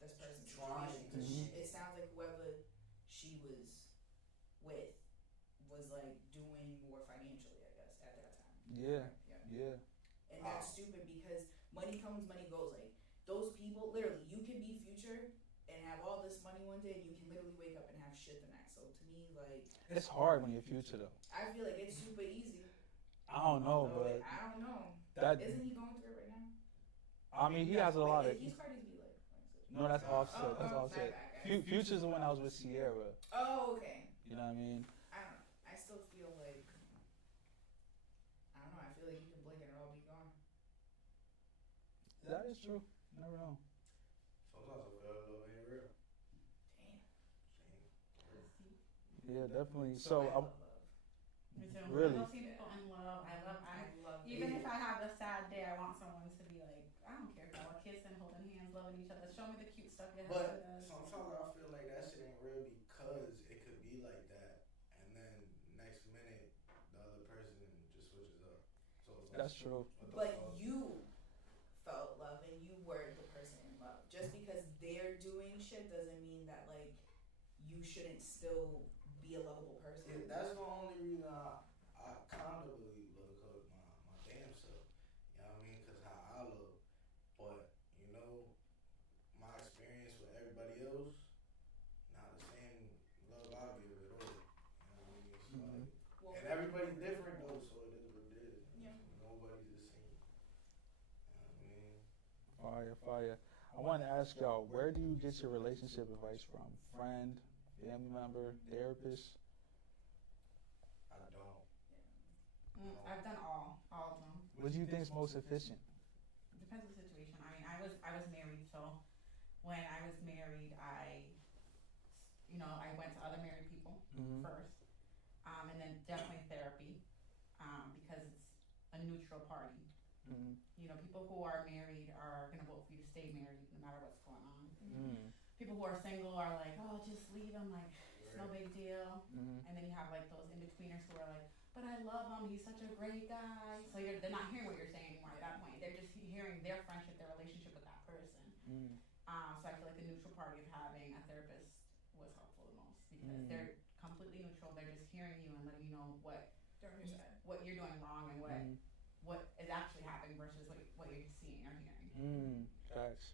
this person's situation. It sounds like whoever she was with was, like, doing more financially, I guess, at that time. Yeah. And that's stupid because money comes, money goes. Like, those people, literally, you can be Future and have all this money one day and you can literally wake up and have shit the next. So to me, like, it's hard when you're Future though. I feel like it's super easy. I don't know, but I don't know. Isn't he going through it right now? I mean, he has a lot of. He's Cardi's B, like. No, that's Offset. That's Offset. Future's the one I was with Sierra. Oh, okay. You know what I mean? I don't know. I still feel like, I don't know. I feel like you can blink and it'll all be gone. That is true. You never know. Sometimes I feel love ain't real. Yeah, definitely. So, Me too. Really? I love seeing people in love. I love even if I have a sad day, I want someone to be like, I don't care if y'all are kissing, holding hands, loving each other. Show me the cute stuff you have. But sometimes I feel like that shit ain't real because it could be like that, and then next minute the other person just switches up. So it's like, that's true. But you felt love and you were the person in love. Just because they're doing shit doesn't mean that, like, you shouldn't still be a lovable person. Yeah, that's the only reason I kind of believe love, cause my damn self. You know what I mean? Cause how I love. But you know, my experience with everybody else, not the same love I give at all. You know what I mean? It's like, and everybody's different though, so it is what it is. Yeah. Nobody's the same. You know what I mean? Fire. I want to ask y'all, where do you get your relationship advice from? Friend, family member, therapist? I don't. I've done all of them. What do you think is most efficient? Depends on the situation. I mean, I was married, so when I was married, I went to other married people first, and then definitely therapy, because it's a neutral party. You know, people who are married are gonna vote for you to stay married no matter what's going on. People who are single are like, oh, just leave him, like, it's no big deal. And then you have like those in-betweeners who are like, but I love him, he's such a great guy. So they're not hearing what you're saying anymore at that point. They're just hearing their friendship, their relationship with that person. So I feel like the neutral party of having a therapist was helpful the most because they're completely neutral. They're just hearing you and letting you know what you're doing wrong and what is actually happening versus what you're seeing or hearing. Facts.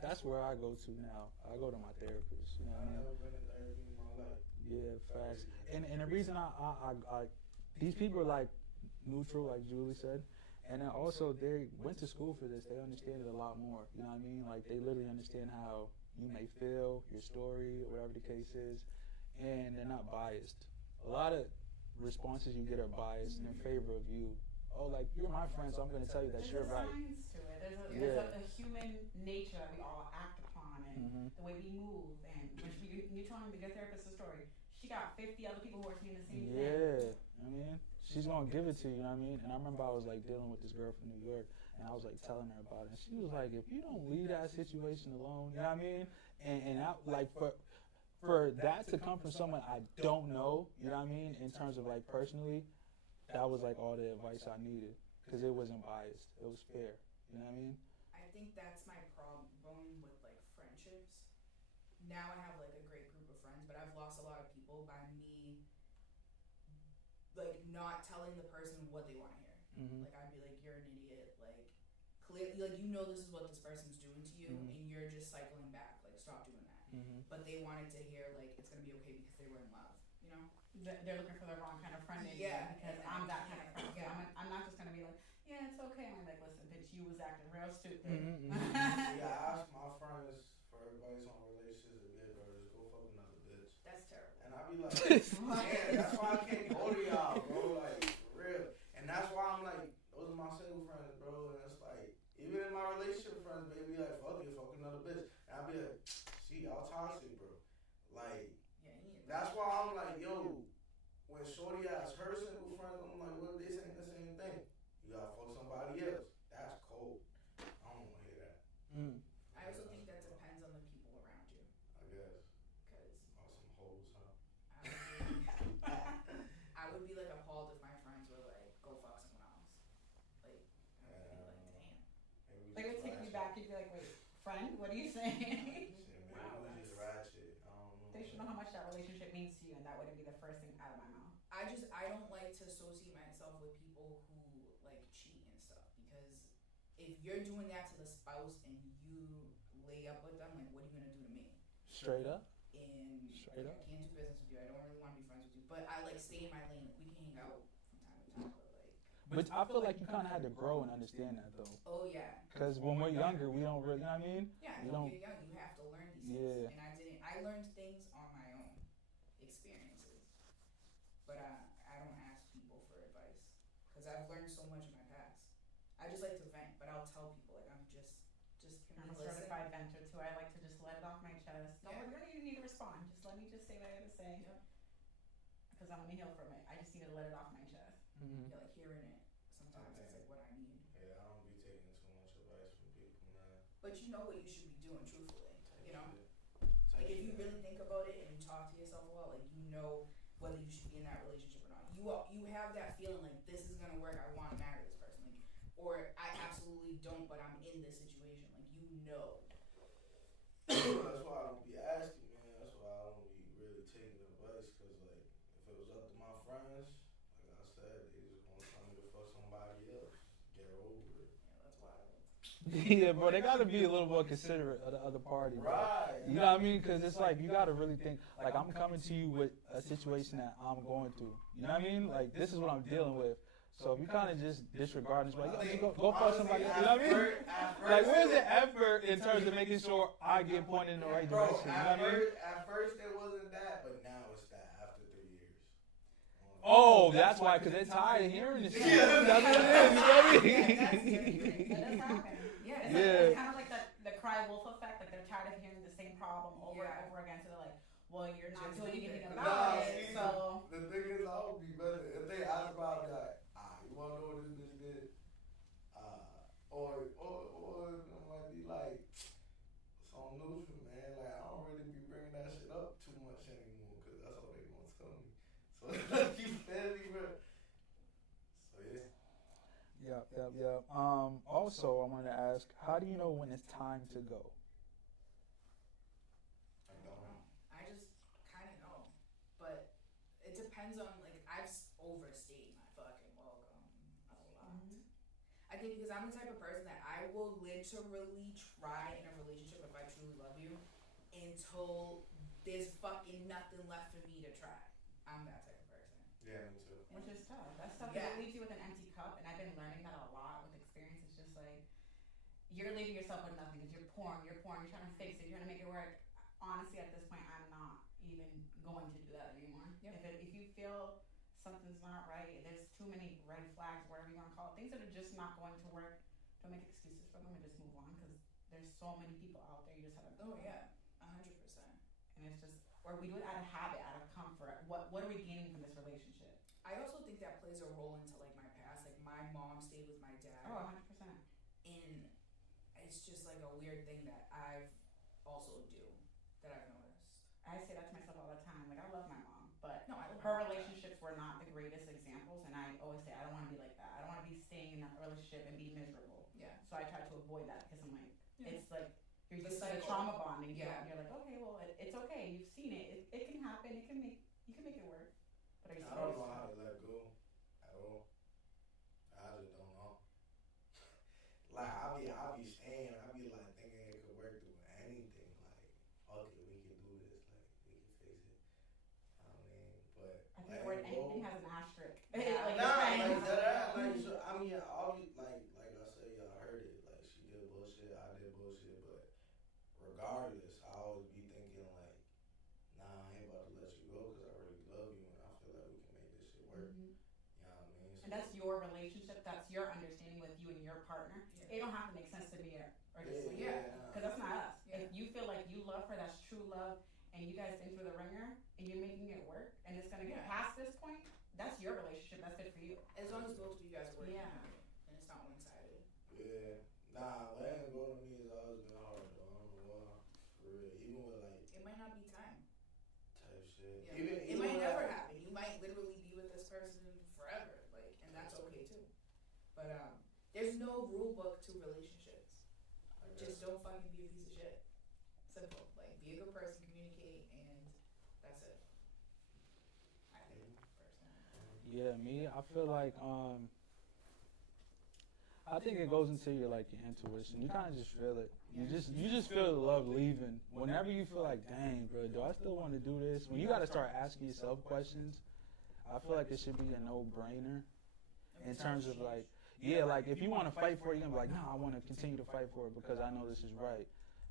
That's where I go to now. I go to my therapist. You know what I mean? I've never been in therapy in my life. Yeah, facts. And the reason I these people are like neutral, like Julie said, and then also they went to school for this. They understand it a lot more. You know what I mean? Like, they literally understand how you may feel, your story, whatever the case is, and they're not biased. A lot of responses you get are biased and in favor of you. Oh, like, you're my friend, so I'm going to tell you that you're right. There's a science to it. There's a human nature that we all act upon, and the way we move. And when you're telling your therapist a story, she got 50 other people who are saying the same thing. Yeah, I mean, she's going to give it to you, you know what I mean? And I remember I was, like, dealing with this girl from New York, and I was, like, telling her about it. And she was like, if you don't leave that situation alone, you know what I mean? And I, like, for that to come from someone I don't know, you know what I mean, in terms of, like, personally, that was, like, all the advice I needed because it wasn't biased. It was fair, you know what I mean? I think that's my problem with, like, friendships. Now I have, like, a great group of friends, but I've lost a lot of people by me, like, not telling the person what they want to hear. Like, I'd be like, you're an idiot. Like, clear, like you know this is what this person's doing to you, and you're just cycling back. Like stop doing that. But they wanted to hear like it's gonna be okay because they were in love. You know. They're looking for the wrong kind of friend. Yeah. Because I'm that kind of friend. Yeah. I'm not just gonna be like, yeah, it's okay. I'm like, listen, bitch, you was acting real stupid. Yeah, I ask my friends for advice on relationships with big brothers. Go fuck another bitch. That's terrible. And I be like, man, that's why I can't go to y'all, bro. Like, for real. And that's why I'm like, those are my single friends, bro. And it's like, even in my relationship friends, they be like, fuck you, fuck another bitch. And I be like, see, y'all toxic, bro. Like, that's why I'm like, yo, when Shorty asks her single friends, I'm like, what if they saying the same thing? You gotta fuck somebody else. That's cold. I don't want to hear that. I also think that depends on the people around you. I guess. Because some hoes, huh? I would be like appalled if my friends were like, go fuck someone else. Like, I would be like, damn. Like, it would take you back. You'd be like, wait, friend, what are you saying? Wow, we just ratchet. I don't know. They should know how much that relationship means to you, and that wouldn't be the first thing out of my mouth. I don't like to associate myself with people who like cheat and stuff because if you're doing that to the spouse and you lay up with them, like what are you gonna do to me? Straight up. And Straight up. I can't do business with you. I don't really want to be friends with you. But I like stay in my lane. Like, we can hang out from time to time, but like. But I feel like you kind of had to grow and understand that though. Oh yeah. Because when we're younger, we don't really, you know what I mean? Yeah. We When don't. you're young, you have to learn these things. Yeah. And I didn't. I learned things on my own experiences. But I don't ask people for advice because I've learned so much in my past. I just like to vent, but I'll tell people like I'm just can I'm a we listen? certified venter too. I like to just let it off my chest. Yeah. You don't even need to respond. Just let me just say what I gotta say. Yep. Because I'm gonna heal from it. I just need to let it off my chest. Yeah, like hearing it. Sometimes it's like what I need. Yeah, I don't be taking too much advice from people, man. But you know what you should be doing, truthfully. You know? Type Like if you shit. really think about it and you talk to yourself a lot, like you know whether you should be in that relationship or not. You have that feeling like this is gonna work. I want to marry this person, like, or I absolutely don't, but I'm in this situation. Like you know. That's why I don't be asking, man. That's why I don't be really taking advice. Cause like, if it was up to my friends, like I said, they just gonna tell me to fuck somebody else. Get over it. Yeah, that's wild. Yeah, bro, they gotta be a little more considerate of the other party, bro. Right. You know what I mean? Because it's like you gotta really think. Like I'm coming to you with a situation that I'm going through. You know what I mean? Like this is what I'm dealing with. So if you kind of just disregard and just like, yo, just go fuck somebody else. You know what I mean? Like where's the effort in terms of making sure I get pointed in the right direction? You know what I mean? At first it wasn't that, but now it's that after 3 years. Oh, that's why, because they're tired of hearing this shit. That's what it is, you know what I mean? That does happen. Yeah. It's kind of like the cry wolf effect. Like they're tired of hearing the same problem over and over again. So they're like, well, you're not doing anything about it. So the thing is, I would be better if they ask about it, like, you wanna know what this bitch did? Or it might be like some neutral, man. Like I don't really be bringing that shit up too much anymore, cause that's all they gonna tell me. So you feel me, bro? So yeah. Yep. Also, I wanted to ask, how do you know when it's time to go? I don't know. I just kind of know, but it depends on like I've overstayed my fucking welcome a lot. I think because I'm the type of person that I will literally try in a relationship if I truly love you until there's fucking nothing left for me to try. I'm that type of person. Yeah, me too. which is tough. That's tough. Yeah. It leaves you with an empty cup, and I've been learning that a lot with experience. It's just like you're leaving yourself with nothing because you're pouring, you're trying to fix it, you're trying to make it work. Honestly, at this point, I'm not even going to do that anymore. Yep. If you feel something's not right, there's too many red flags, whatever you want to call it, things that are just not going to work. Don't make excuses for them and just move on because there's so many people out there. You just have to. Oh yeah, 100%. And it's just, or we do it out of habit, out of comfort. What are we gaining from this relationship? I also think that plays a role into like my past. Like my mom stayed with my dad. Oh, 100%. And it's just like a weird thing that I've also do that I've noticed. I say that to myself all the time. Like I love my mom, but No, I don't her like that. relationships were not the greatest examples, and I always say I don't want to be like that. I don't want to be staying in a relationship and be miserable. Yeah. So I try to avoid that because I'm like, Yeah. it's like you're The used to the cycle. trauma bonding. Yeah. You're like, okay, well, it's okay. You've seen it. It can happen. You can make it work. But are you I don't serious? know how to let go at all. I just don't know. Like I regardless, I always be thinking like, nah, I ain't about to let you go because I really love you and I feel like we can make this shit work. Mm-hmm. You know what I mean? So And that's your relationship. That's your understanding with you and your partner. Yeah. It don't have to make sense to me or just Yeah. because that's not us. Yeah. If you feel like you love her, that's true love, and you guys in through the ringer, and you're making it work, and it's gonna get Yeah. past this point, that's your relationship. That's good for you. As long as both of you guys are working Yeah. on it, and it's not one-sided. yeah, nah, letting go to me has always been hard though. I don't know why. For real, even with like It might not be time. type shit. Yeah. Even It might with, never like, happen. You might literally be with this person forever, like, and that's okay too. But there's no rule book to relationships. I Just guess. don't fucking be a piece of shit. Simple. Like, be a good person, communicate, and that's it. I think, personally. Yeah, me, I feel like I think it goes into your like your intuition. You kind of just feel it. You just feel the love leaving. Whenever you feel like, dang, bro, do I still want to do this? When you got to start asking yourself questions, I feel like it should be a no-brainer in terms of like, yeah, like if you want to fight for it, you're gonna be like, no, I want to continue to fight for it because I know this is right.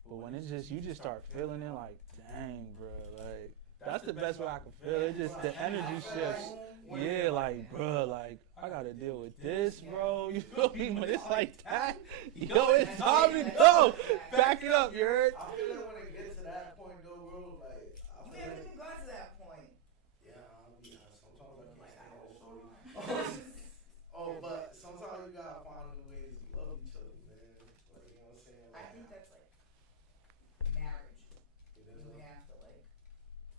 But when it's just you just start feeling it, like, dang, bro, like that's the best way I can feel it. Just the energy shifts. Yeah, like, bro, like, I gotta deal with this, bro. You feel me? When it's like that, yo, it's time to go. Back it up, you heard? I feel like when it gets to that point, though, bro, like, I You feel haven't like, even got to that point. yeah, I'll be honest. Sometimes I can't stand it, shorty. Oh, but sometimes you gotta find new ways to love each other, man. Like, you know what I'm saying? I Like, think that's like marriage. it is You a- have to like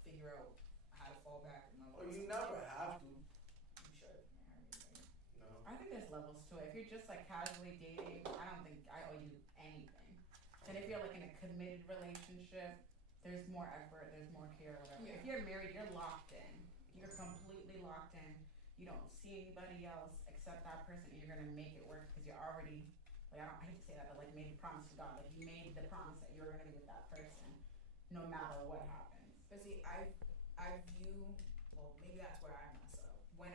figure out how to fall back in love. Oh, with you someone. never have to. You should marry, right? No. I think there's levels to it. If you're just like casually dating, I don't think I owe you anything. And if you're like in a committed relationship, there's more effort, there's more care, whatever. Yeah. If you're married, you're locked in. You're completely locked in. You don't see anybody else except that person, and you're gonna make it work because you're already like I hate to say that, but like made a promise to God. Like you made the promise that you're gonna be with that person, no matter what happens. But see, I view, well, maybe that's where I mess up. When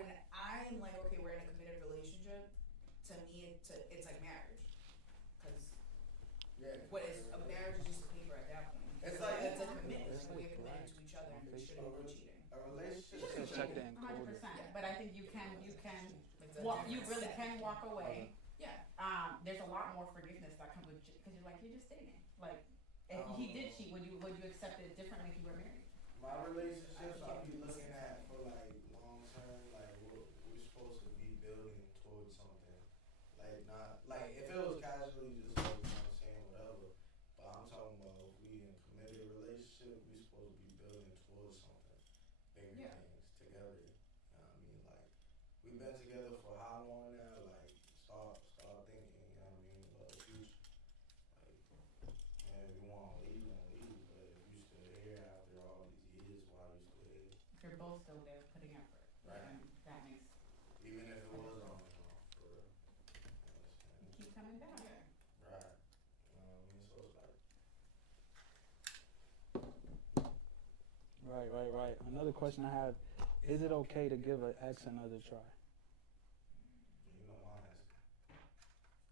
I'm like, okay, we're in a committed relationship, to me, it's like marriage. Because Yeah. what is a marriage is just a paper at that point. It's like- it's a commitment. It's We're like committed black. to each other, and we shouldn't be cheating. A relationship. So check the encoder. 100%. But I think you can Like, you different really set. can walk away. Yeah. There's a lot more forgiveness that comes with because you're like you're just dating. Like if he did cheat, would you accept it differently if you were married? My relationships, I be looking at for like long term, like we're supposed to be building towards something. Like not like if it was casually just like, you know what I'm saying, whatever. But I'm talking about if we in a committed relationship, we supposed to be building towards something. Bigger Yeah. things together. You know what I mean? Like we've been together for how long now? Like start thinking, you know what I mean, about the future. Like and if you wanna leave, but if you still here after all these years, why are you still here? If you're both still there putting effort, Right. then that makes Even if it was on and off, for real. You you understand? keep coming back. Yeah. Right. You know what I mean? So it's like, Right. Another question I have, is it okay to give an ex another try? you know my answer.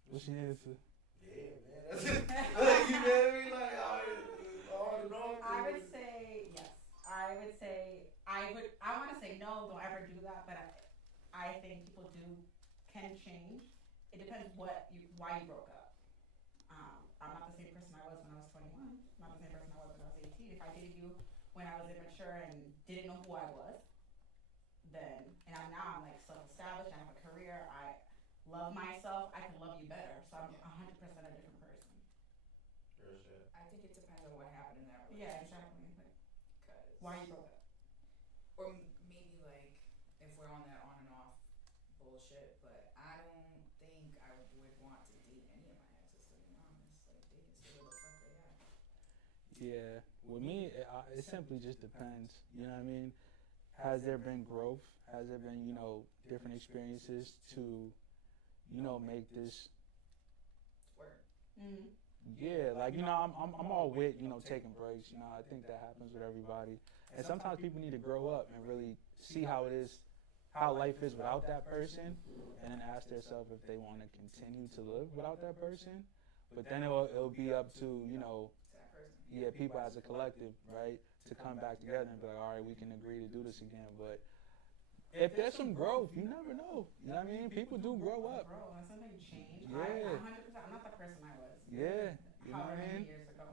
What's your answer? Yeah, man. That's it. Like, you know what I mean? Like, all the wrong I would things. say yes. I want to say no. Don't ever do that. But I think people can change. It depends why you broke up. I'm not the same person I was when I was 21. I'm not the same person I was when I was 18. If I dated you when I was immature and didn't know who I was, then I'm like self-established. I have a career. I love myself. I can love you better. So I'm 100% a different person. Real shit. I think it depends on what happened in that Yeah, relationship. exactly. Like, Cause why you broke up? or maybe like if we're on that on and off bullshit, but I don't think I would want to date any of my exes, to be honest. Like they can stay where the fuck they at. Yeah, with me, it simply just depends. You know what I mean? Has there been growth? Has there been, different experiences to, make this? Work. Mm-hmm. Yeah, like I'm all with taking breaks. I think that happens with everybody, and sometimes people need to grow up and really see how it is, how life is without that person, and then ask themselves if they want to continue to live without that person, But then it'll be up to, you know, That person. yeah, people as a collective, right, to come back together and be like, all right, we can agree to do this again. But if there's some growth, you never know. You know what I mean? People do grow up. Bro, has something changed? Yeah. 100%. I'm not the person I was. Yeah. You know what However I many mean? years ago.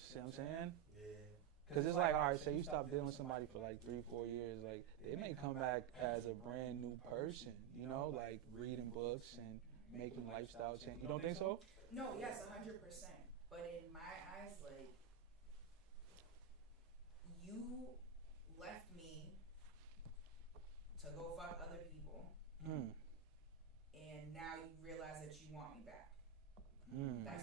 See what I'm saying? Yeah. Because it's like, all right, say you stop dealing with somebody for like 3-4 years, like they may come back as a brand new person, you know, like reading books and making lifestyle change. You don't think so? No, yes, 100%. But in my eyes, like, you left me to go fuck other people, and now you realize that you want me back.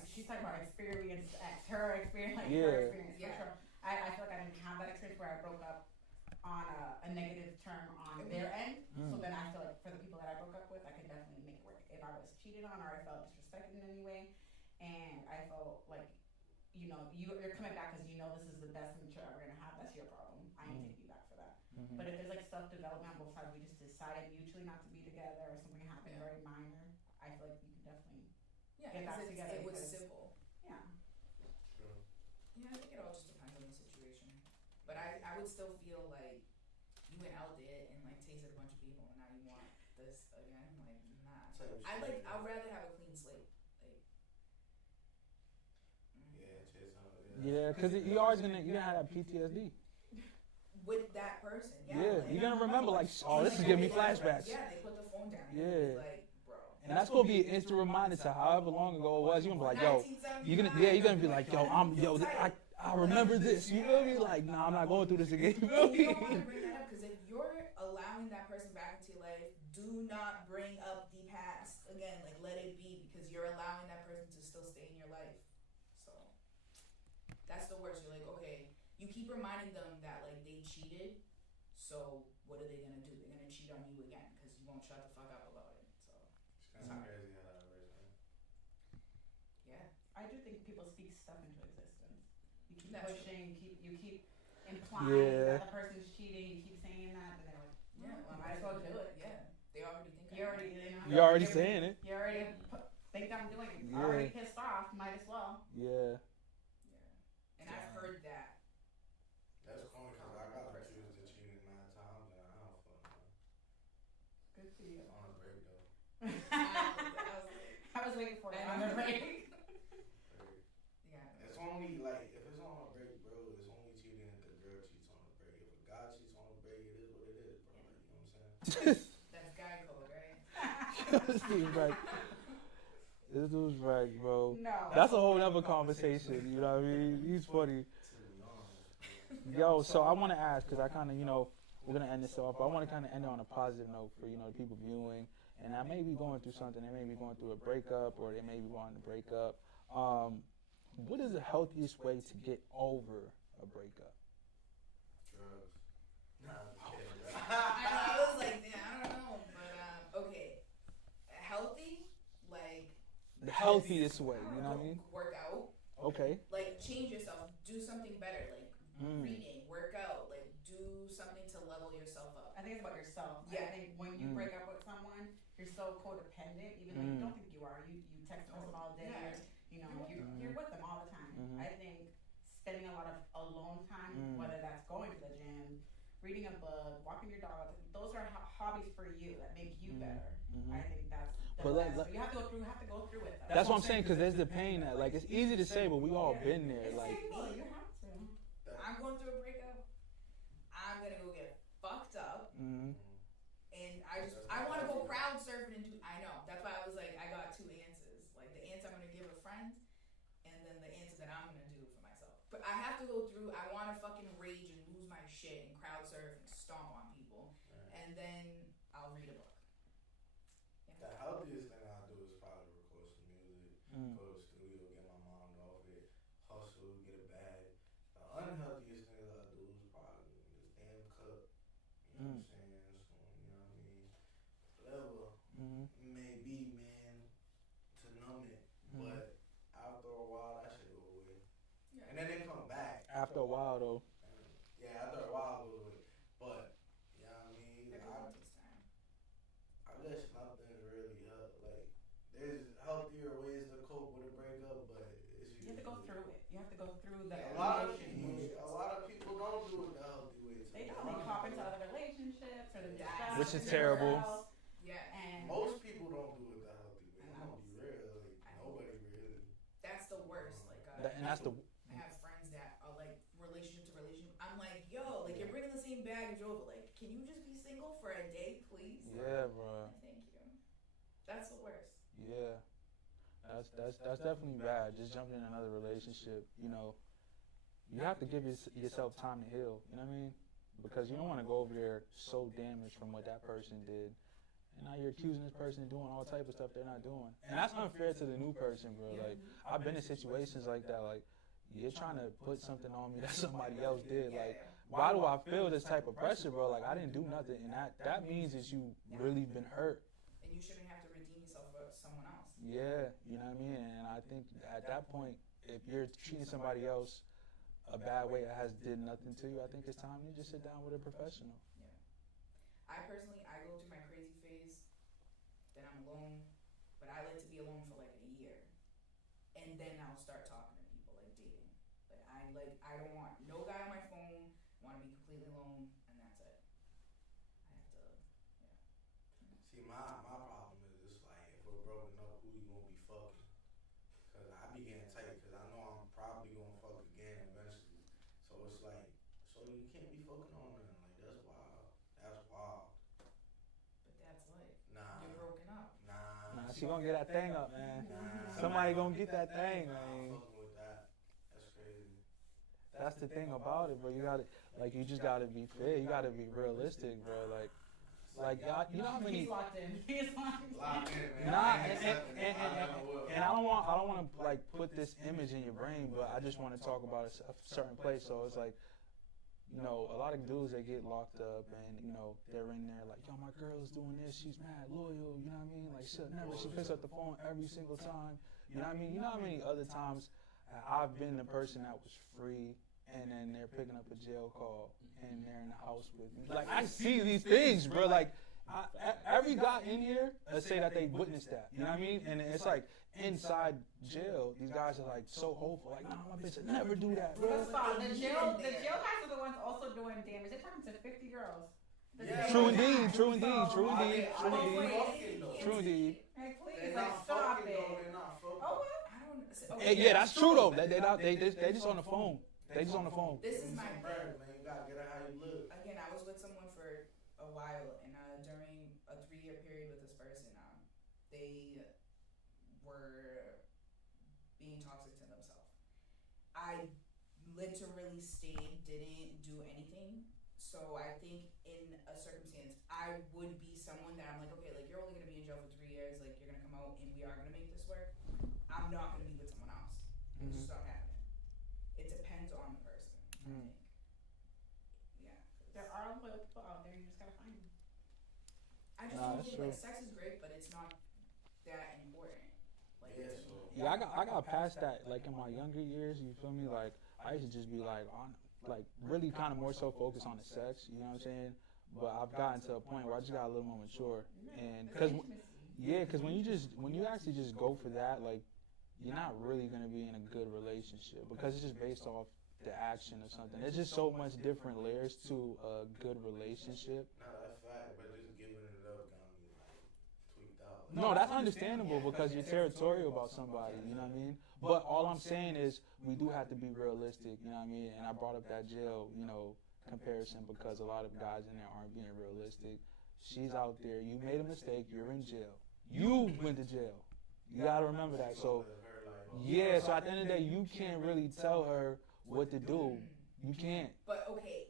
She's talking about experience X, her experience, like Yeah. her experience. Yeah. For sure. I feel like I didn't have that experience where I broke up on a negative term on their end. So then I feel like for the people that I broke up with, I could definitely make it work. If I was cheated on or I felt disrespected in any way, and I felt like, you know, you're coming back because you know this is the best future ever gonna have, that's your problem. I ain't taking you back for that. But if there's like self-development on both sides, we just decided mutually not to be together or something happened very minor, I feel like you can definitely Yeah, get back because together. it was because- simple. Yeah. True. Yeah, I think it all just depends on the situation. But I would still feel like you went out there and like tasted a bunch of people and now you want this again. Like, nah. I'd rather have a clean slate. Like, Yeah, chase on it. Yeah, because you're always you're gonna have PTSD. with that person. Yeah. Yeah, like, you're gonna remember like, oh, this is giving me flashbacks. Yeah, they put the phone down. Yeah. Like, bro. And that's gonna be an instant reminder to however long ago it was. You're gonna be like, yo, you're gonna be like, I remember this. You feel me? Like, nah, I'm not going through this again. You feel You me? don't want to bring that up because if you're allowing that person back into your life, do not bring up the past again. Like, let it be because you're allowing that person to still stay in your life. So that's the worst. You're like, okay, you keep reminding them that like they cheated. So what are they gonna do? They're gonna cheat on you again because you won't shut the fuck up about it. So It's kind of crazy how that works, man. yeah. I do think people speak stuff into existence. You keep That's pushing, you keep implying Yeah. that the person's cheating, you keep saying that, and they're like, Yeah, well, I might as well do it. Yeah, they already think. You already, you know, You're already saying it. You already think I'm doing it. Yeah. Already pissed off, might as well. Yeah. Yeah, and I've heard that. That's funny because I got accused of cheating 9 times and I don't fuck, man. Good for you. On a break though. I was waiting for it I on know. the break. Yeah. It's only like if it's on a break, bro. It's only cheating if the girl cheats on a break. If a guy cheats on a break, it is what it is, bro. Like, you know what I'm saying? That's guy code, right? This dude's right. This dude's right, bro. No. That's a whole other conversation. You know what I mean? He's funny. To be honest. Yo, so I want to ask, because I kind of, you know, we're going to end this off, but I want to kind of end it on a positive note for, you know, the people viewing. And I may be going through something. They may be going through a breakup or they may be wanting to break up. What is the healthiest way to get over a breakup? Drugs. Nah, I'm just kidding, bro. I was like, yeah, I don't know, but okay, healthy, like The healthiest way, you know what I mean? work out, Okay. like change yourself, do something better, like reading, work out, like do something to level yourself up. I think it's about yourself. Yeah. I think when you break up with someone, you're so codependent, even though you don't think you are. You text them all day. Yeah. You know, you're with them all the time. I think spending a lot of alone time, whether that's going to the gym, reading a book, walking your dog, those are hobbies for you that make you better. I think that's the But best. like- You have to go through it though. That's what I'm saying, because there's the pain that, like, it's easy to say, but we all been there. It's Like, painful, you have to. I'm going through a breakup. I'm gonna go get fucked up, and I want to go crowd surfing and do. I know that's why I was like, I got 2 answers. Like the answer I'm gonna give a friend, and then the answer that I'm gonna do for myself. But I have to go through. I want to fucking rage and lose my shit and crowd surf and stomp on people, and then I'll read a book. The healthiest thing I do is probably record some music, go to the studio, get my mind off it, hustle, get a bag. The unhealthiest thing I do is probably this damn cup. You know what I'm saying? So, you know what I mean? Whatever it may be, man, to numb it. But after a while, that shit go away. Yeah. And then they come back. after a while, though. Yeah, after a while, it goes away. But, you know what I mean? Everything takes time. I guess nothing's really like there's healthier ways to cope with a which is terrible. Yeah. And most people don't do it the healthy way. I'm gonna be real. Like, nobody really. That's the worst. Like, And that's the. I have friends that are like relationship to relationship. I'm like, yo, like you're bringing the same baggage over. Like, can you just be single for a day, please? Yeah, bro. Thank you. That's the worst. Yeah. That's definitely bad. Just jumping in another relationship, you know, you have to give yourself time to heal. You know what I mean? Because you don't want to go over there so damaged from what that person did, and now you're accusing this person of doing all type of stuff they're not doing, and that's unfair to the new person, bro. Like, I've been in situations like that. Like, you're trying to put something on me that somebody else did. Like, why do I feel this type of pressure, bro? Like, I didn't do nothing, and that means that you really been hurt. And you shouldn't have to redeem yourself for someone else. Yeah, you know what I mean? And I think at that point, if you're treating somebody else a bad way that did nothing to you, I think it's time to just sit down with a professional. Yeah. I personally, I go through my crazy phase, then I'm alone, but I like to be alone for like a year. And then I'll start talking to people, like dating. I don't want no guy on my phone, I want to be completely alone, and that's it. I have to, yeah. See, my problem is it's like if we're broken up, who you gonna be fucking? Cause I be getting tight, cause I know I'm probably gonna fuck again eventually. So it's like, so you can't be fucking on them. Like, that's wild. That's wild. But that's life. Nah. You're broken up. Nah. She gonna get that thing up, man. Nah. Somebody gonna get that thing, Nah, man. I'm fucking with that. That's crazy. That's the thing about it, bro. You gotta, like, you just gotta be fair. You gotta be realistic, bro. Like, you know how many. He's locked in. He's locked in. Locked in, man. Nah, and I don't want to like put this image in your brain, but I just want to talk about a certain place. So it's like, you know, a lot of dudes, they get locked up, and you know, they're in there like, yo, my girl's doing this, she's mad loyal, you know what I mean? Like, she picks up the phone every single time. You know what I mean? You know how many other times I've been the person that was free, and then they're picking up a jail call, and they're in the house with me. Like, I see these things, bro. Like, every guy in here say that they witnessed that. You know what I mean? And it's like, inside jail, these guys are like so hopeful. Like, nah, my bitch would never do that, bro. Let's stop. The jail guys are the ones also doing damage. They're talking to 50 girls. True indeed. Hey, please, like, stop it. Oh, well. Yeah, that's true though. They just on the phone. They just on the phone. This is my man. You gotta get out how you live. Again, I was with someone for a while, and during a 3-year period with this person, they were being toxic to themselves. I literally stayed, didn't do anything. So I think in a circumstance, I would be someone that I'm like, okay, like you're only gonna be in jail for 3 years, like you're gonna come out and we are gonna make this work. I'm not gonna be with someone else. It's just not happening. It depends on the person, I think. Yeah. There are loyal people out there. You just gotta find them. I just don't think like sex is great, but it's not that important. Like, yeah, I got past that. Like in my younger years, you feel me? Like I used to just be like really kind of more so focused on the sex. You know what I'm saying? But I've gotten to a point where I just got a little more mature, and because when you actually just go for that, like, you're not really going to be in a good relationship because it's just based off the action or something. There's just so much different layers to a good relationship. No, that's fact, but just giving it up got me like tweaked out. No, that's understandable because you're territorial about somebody, you know what I mean? But all I'm saying is we do have to be realistic, you know what I mean? And I brought up that jail, you know, comparison because a lot of guys in there aren't being realistic. She's out there, you made a mistake, you're in jail. You went to jail. You gotta remember that. So yeah, so at the end of the day, you can't really tell her what to do. You can't. But okay,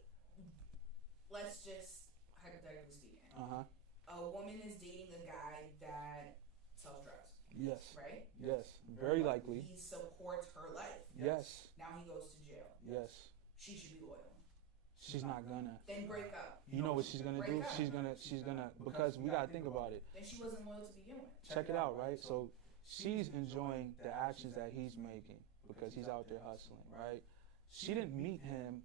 let's just hypothetically speaking. A woman is dating a guy that sells drugs. Yes. Right? Yes. Very likely. He supports her life. Yes. Now he goes to jail. Yes. She should be loyal. She's not gonna. Then break up. You know what she's gonna do? She's gonna because we gotta think about it. Then she wasn't loyal to begin with. Check it out, right? So she's enjoying the actions that he's making because he's out there hustling, right? She didn't meet him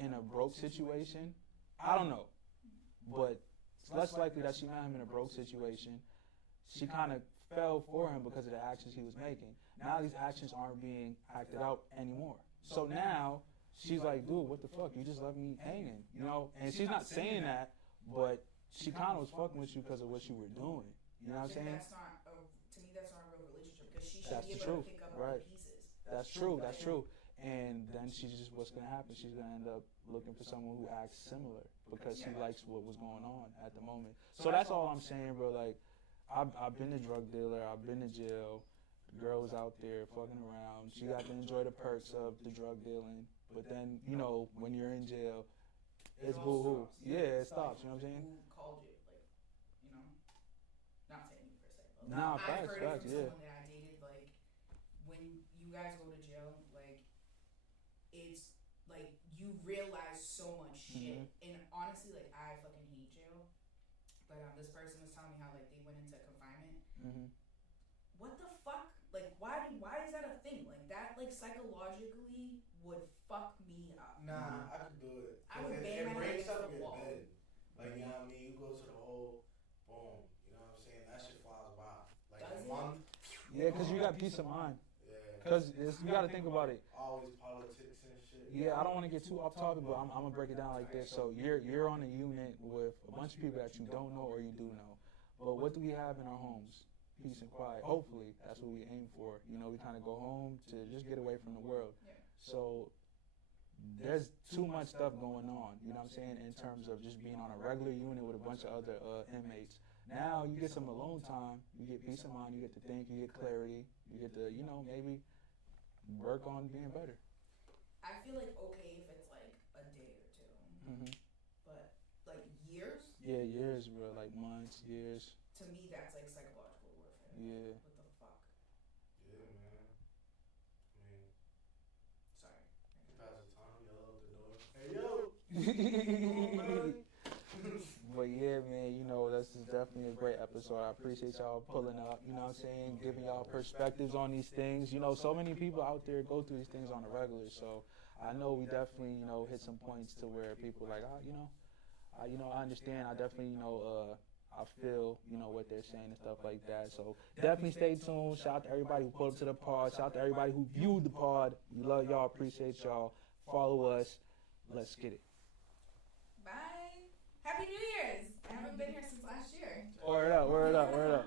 in a broke situation. I don't know, but it's less likely that she met him in a broke situation. She kind of fell for him because of the actions he was making. Now these actions aren't being acted out anymore. So now she's like, dude, what the fuck? You just left me hanging, you know? And she's not saying that, but she kind of was fucking with you because of what you were doing. You know what I'm saying? That's not to me. That's not a real relationship because she should That's be the able truth, to pick up right? other pieces. That's true. That's true. And then she's just what's gonna happen. She's gonna end up looking for someone who acts similar because she likes what was going on at the moment. So that's all I'm saying, bro. Like, I've been a drug dealer. I've been to jail. The girl was out there fucking around. She got to enjoy the perks of the drug dealing. But then, you know, when you're in jail, it's boo-hoo. Yeah, it stops. You know what I'm saying? Who called you? Like, you know, not saying you per se. But Nah, I've heard it facts, from yeah. someone that I dated. Like, when you guys go to jail, like, it's like you realize so much shit. And honestly, like, I fucking hate jail. But this person was telling me how like they went into confinement. What the fuck? Like, why is that a thing? Like, that like psychologically would fuck me up. Nah, I could do it. I would bang my head against the wall. Bed. Like, you know what I mean? You go to the whole boom. You know what I'm saying? That shit flies by. Like, Does a month. Yeah, because you got peace of mind. Yeah. Because you got to think about it. Always politics and shit. Yeah, I don't want to get too off topic, but I'm gonna break it down like this. So you're on a unit with a bunch of people that you don't know or you do know. But what do we have in our homes? Peace and quiet. Hopefully, that's what we aim for. You know, we kind of go home to just get away from the world. So there's too much stuff going on, you know what I'm saying, in terms of just being on a regular unit with a bunch of other inmates. Now you get some alone time, you get peace of mind, you get to think, you get clarity, you get to, you know, maybe work on being better. I feel like okay if it's like a day or two, but like years. Yeah, years, bro. Like months, years. To me, that's like psychological warfare. Yeah. What the fuck? Yeah, man. I mean, sorry. Pass the time, yell out the door. Hey, yo! But yeah, man, you know, this is definitely a great episode. I appreciate y'all pulling up, you know what I'm saying, giving y'all perspectives on these things. You know, so many people out there go through these things on a regular, so I know we definitely, you know, hit some points to where people are like, I understand. I definitely, I feel, what they're saying and stuff like that. So definitely stay tuned. Shout out to everybody who pulled up to the pod. Shout out to everybody who viewed the pod. We love y'all. Appreciate y'all. Follow us. Let's get it. Bye. Happy New Year's. I haven't been here since last year. Word up.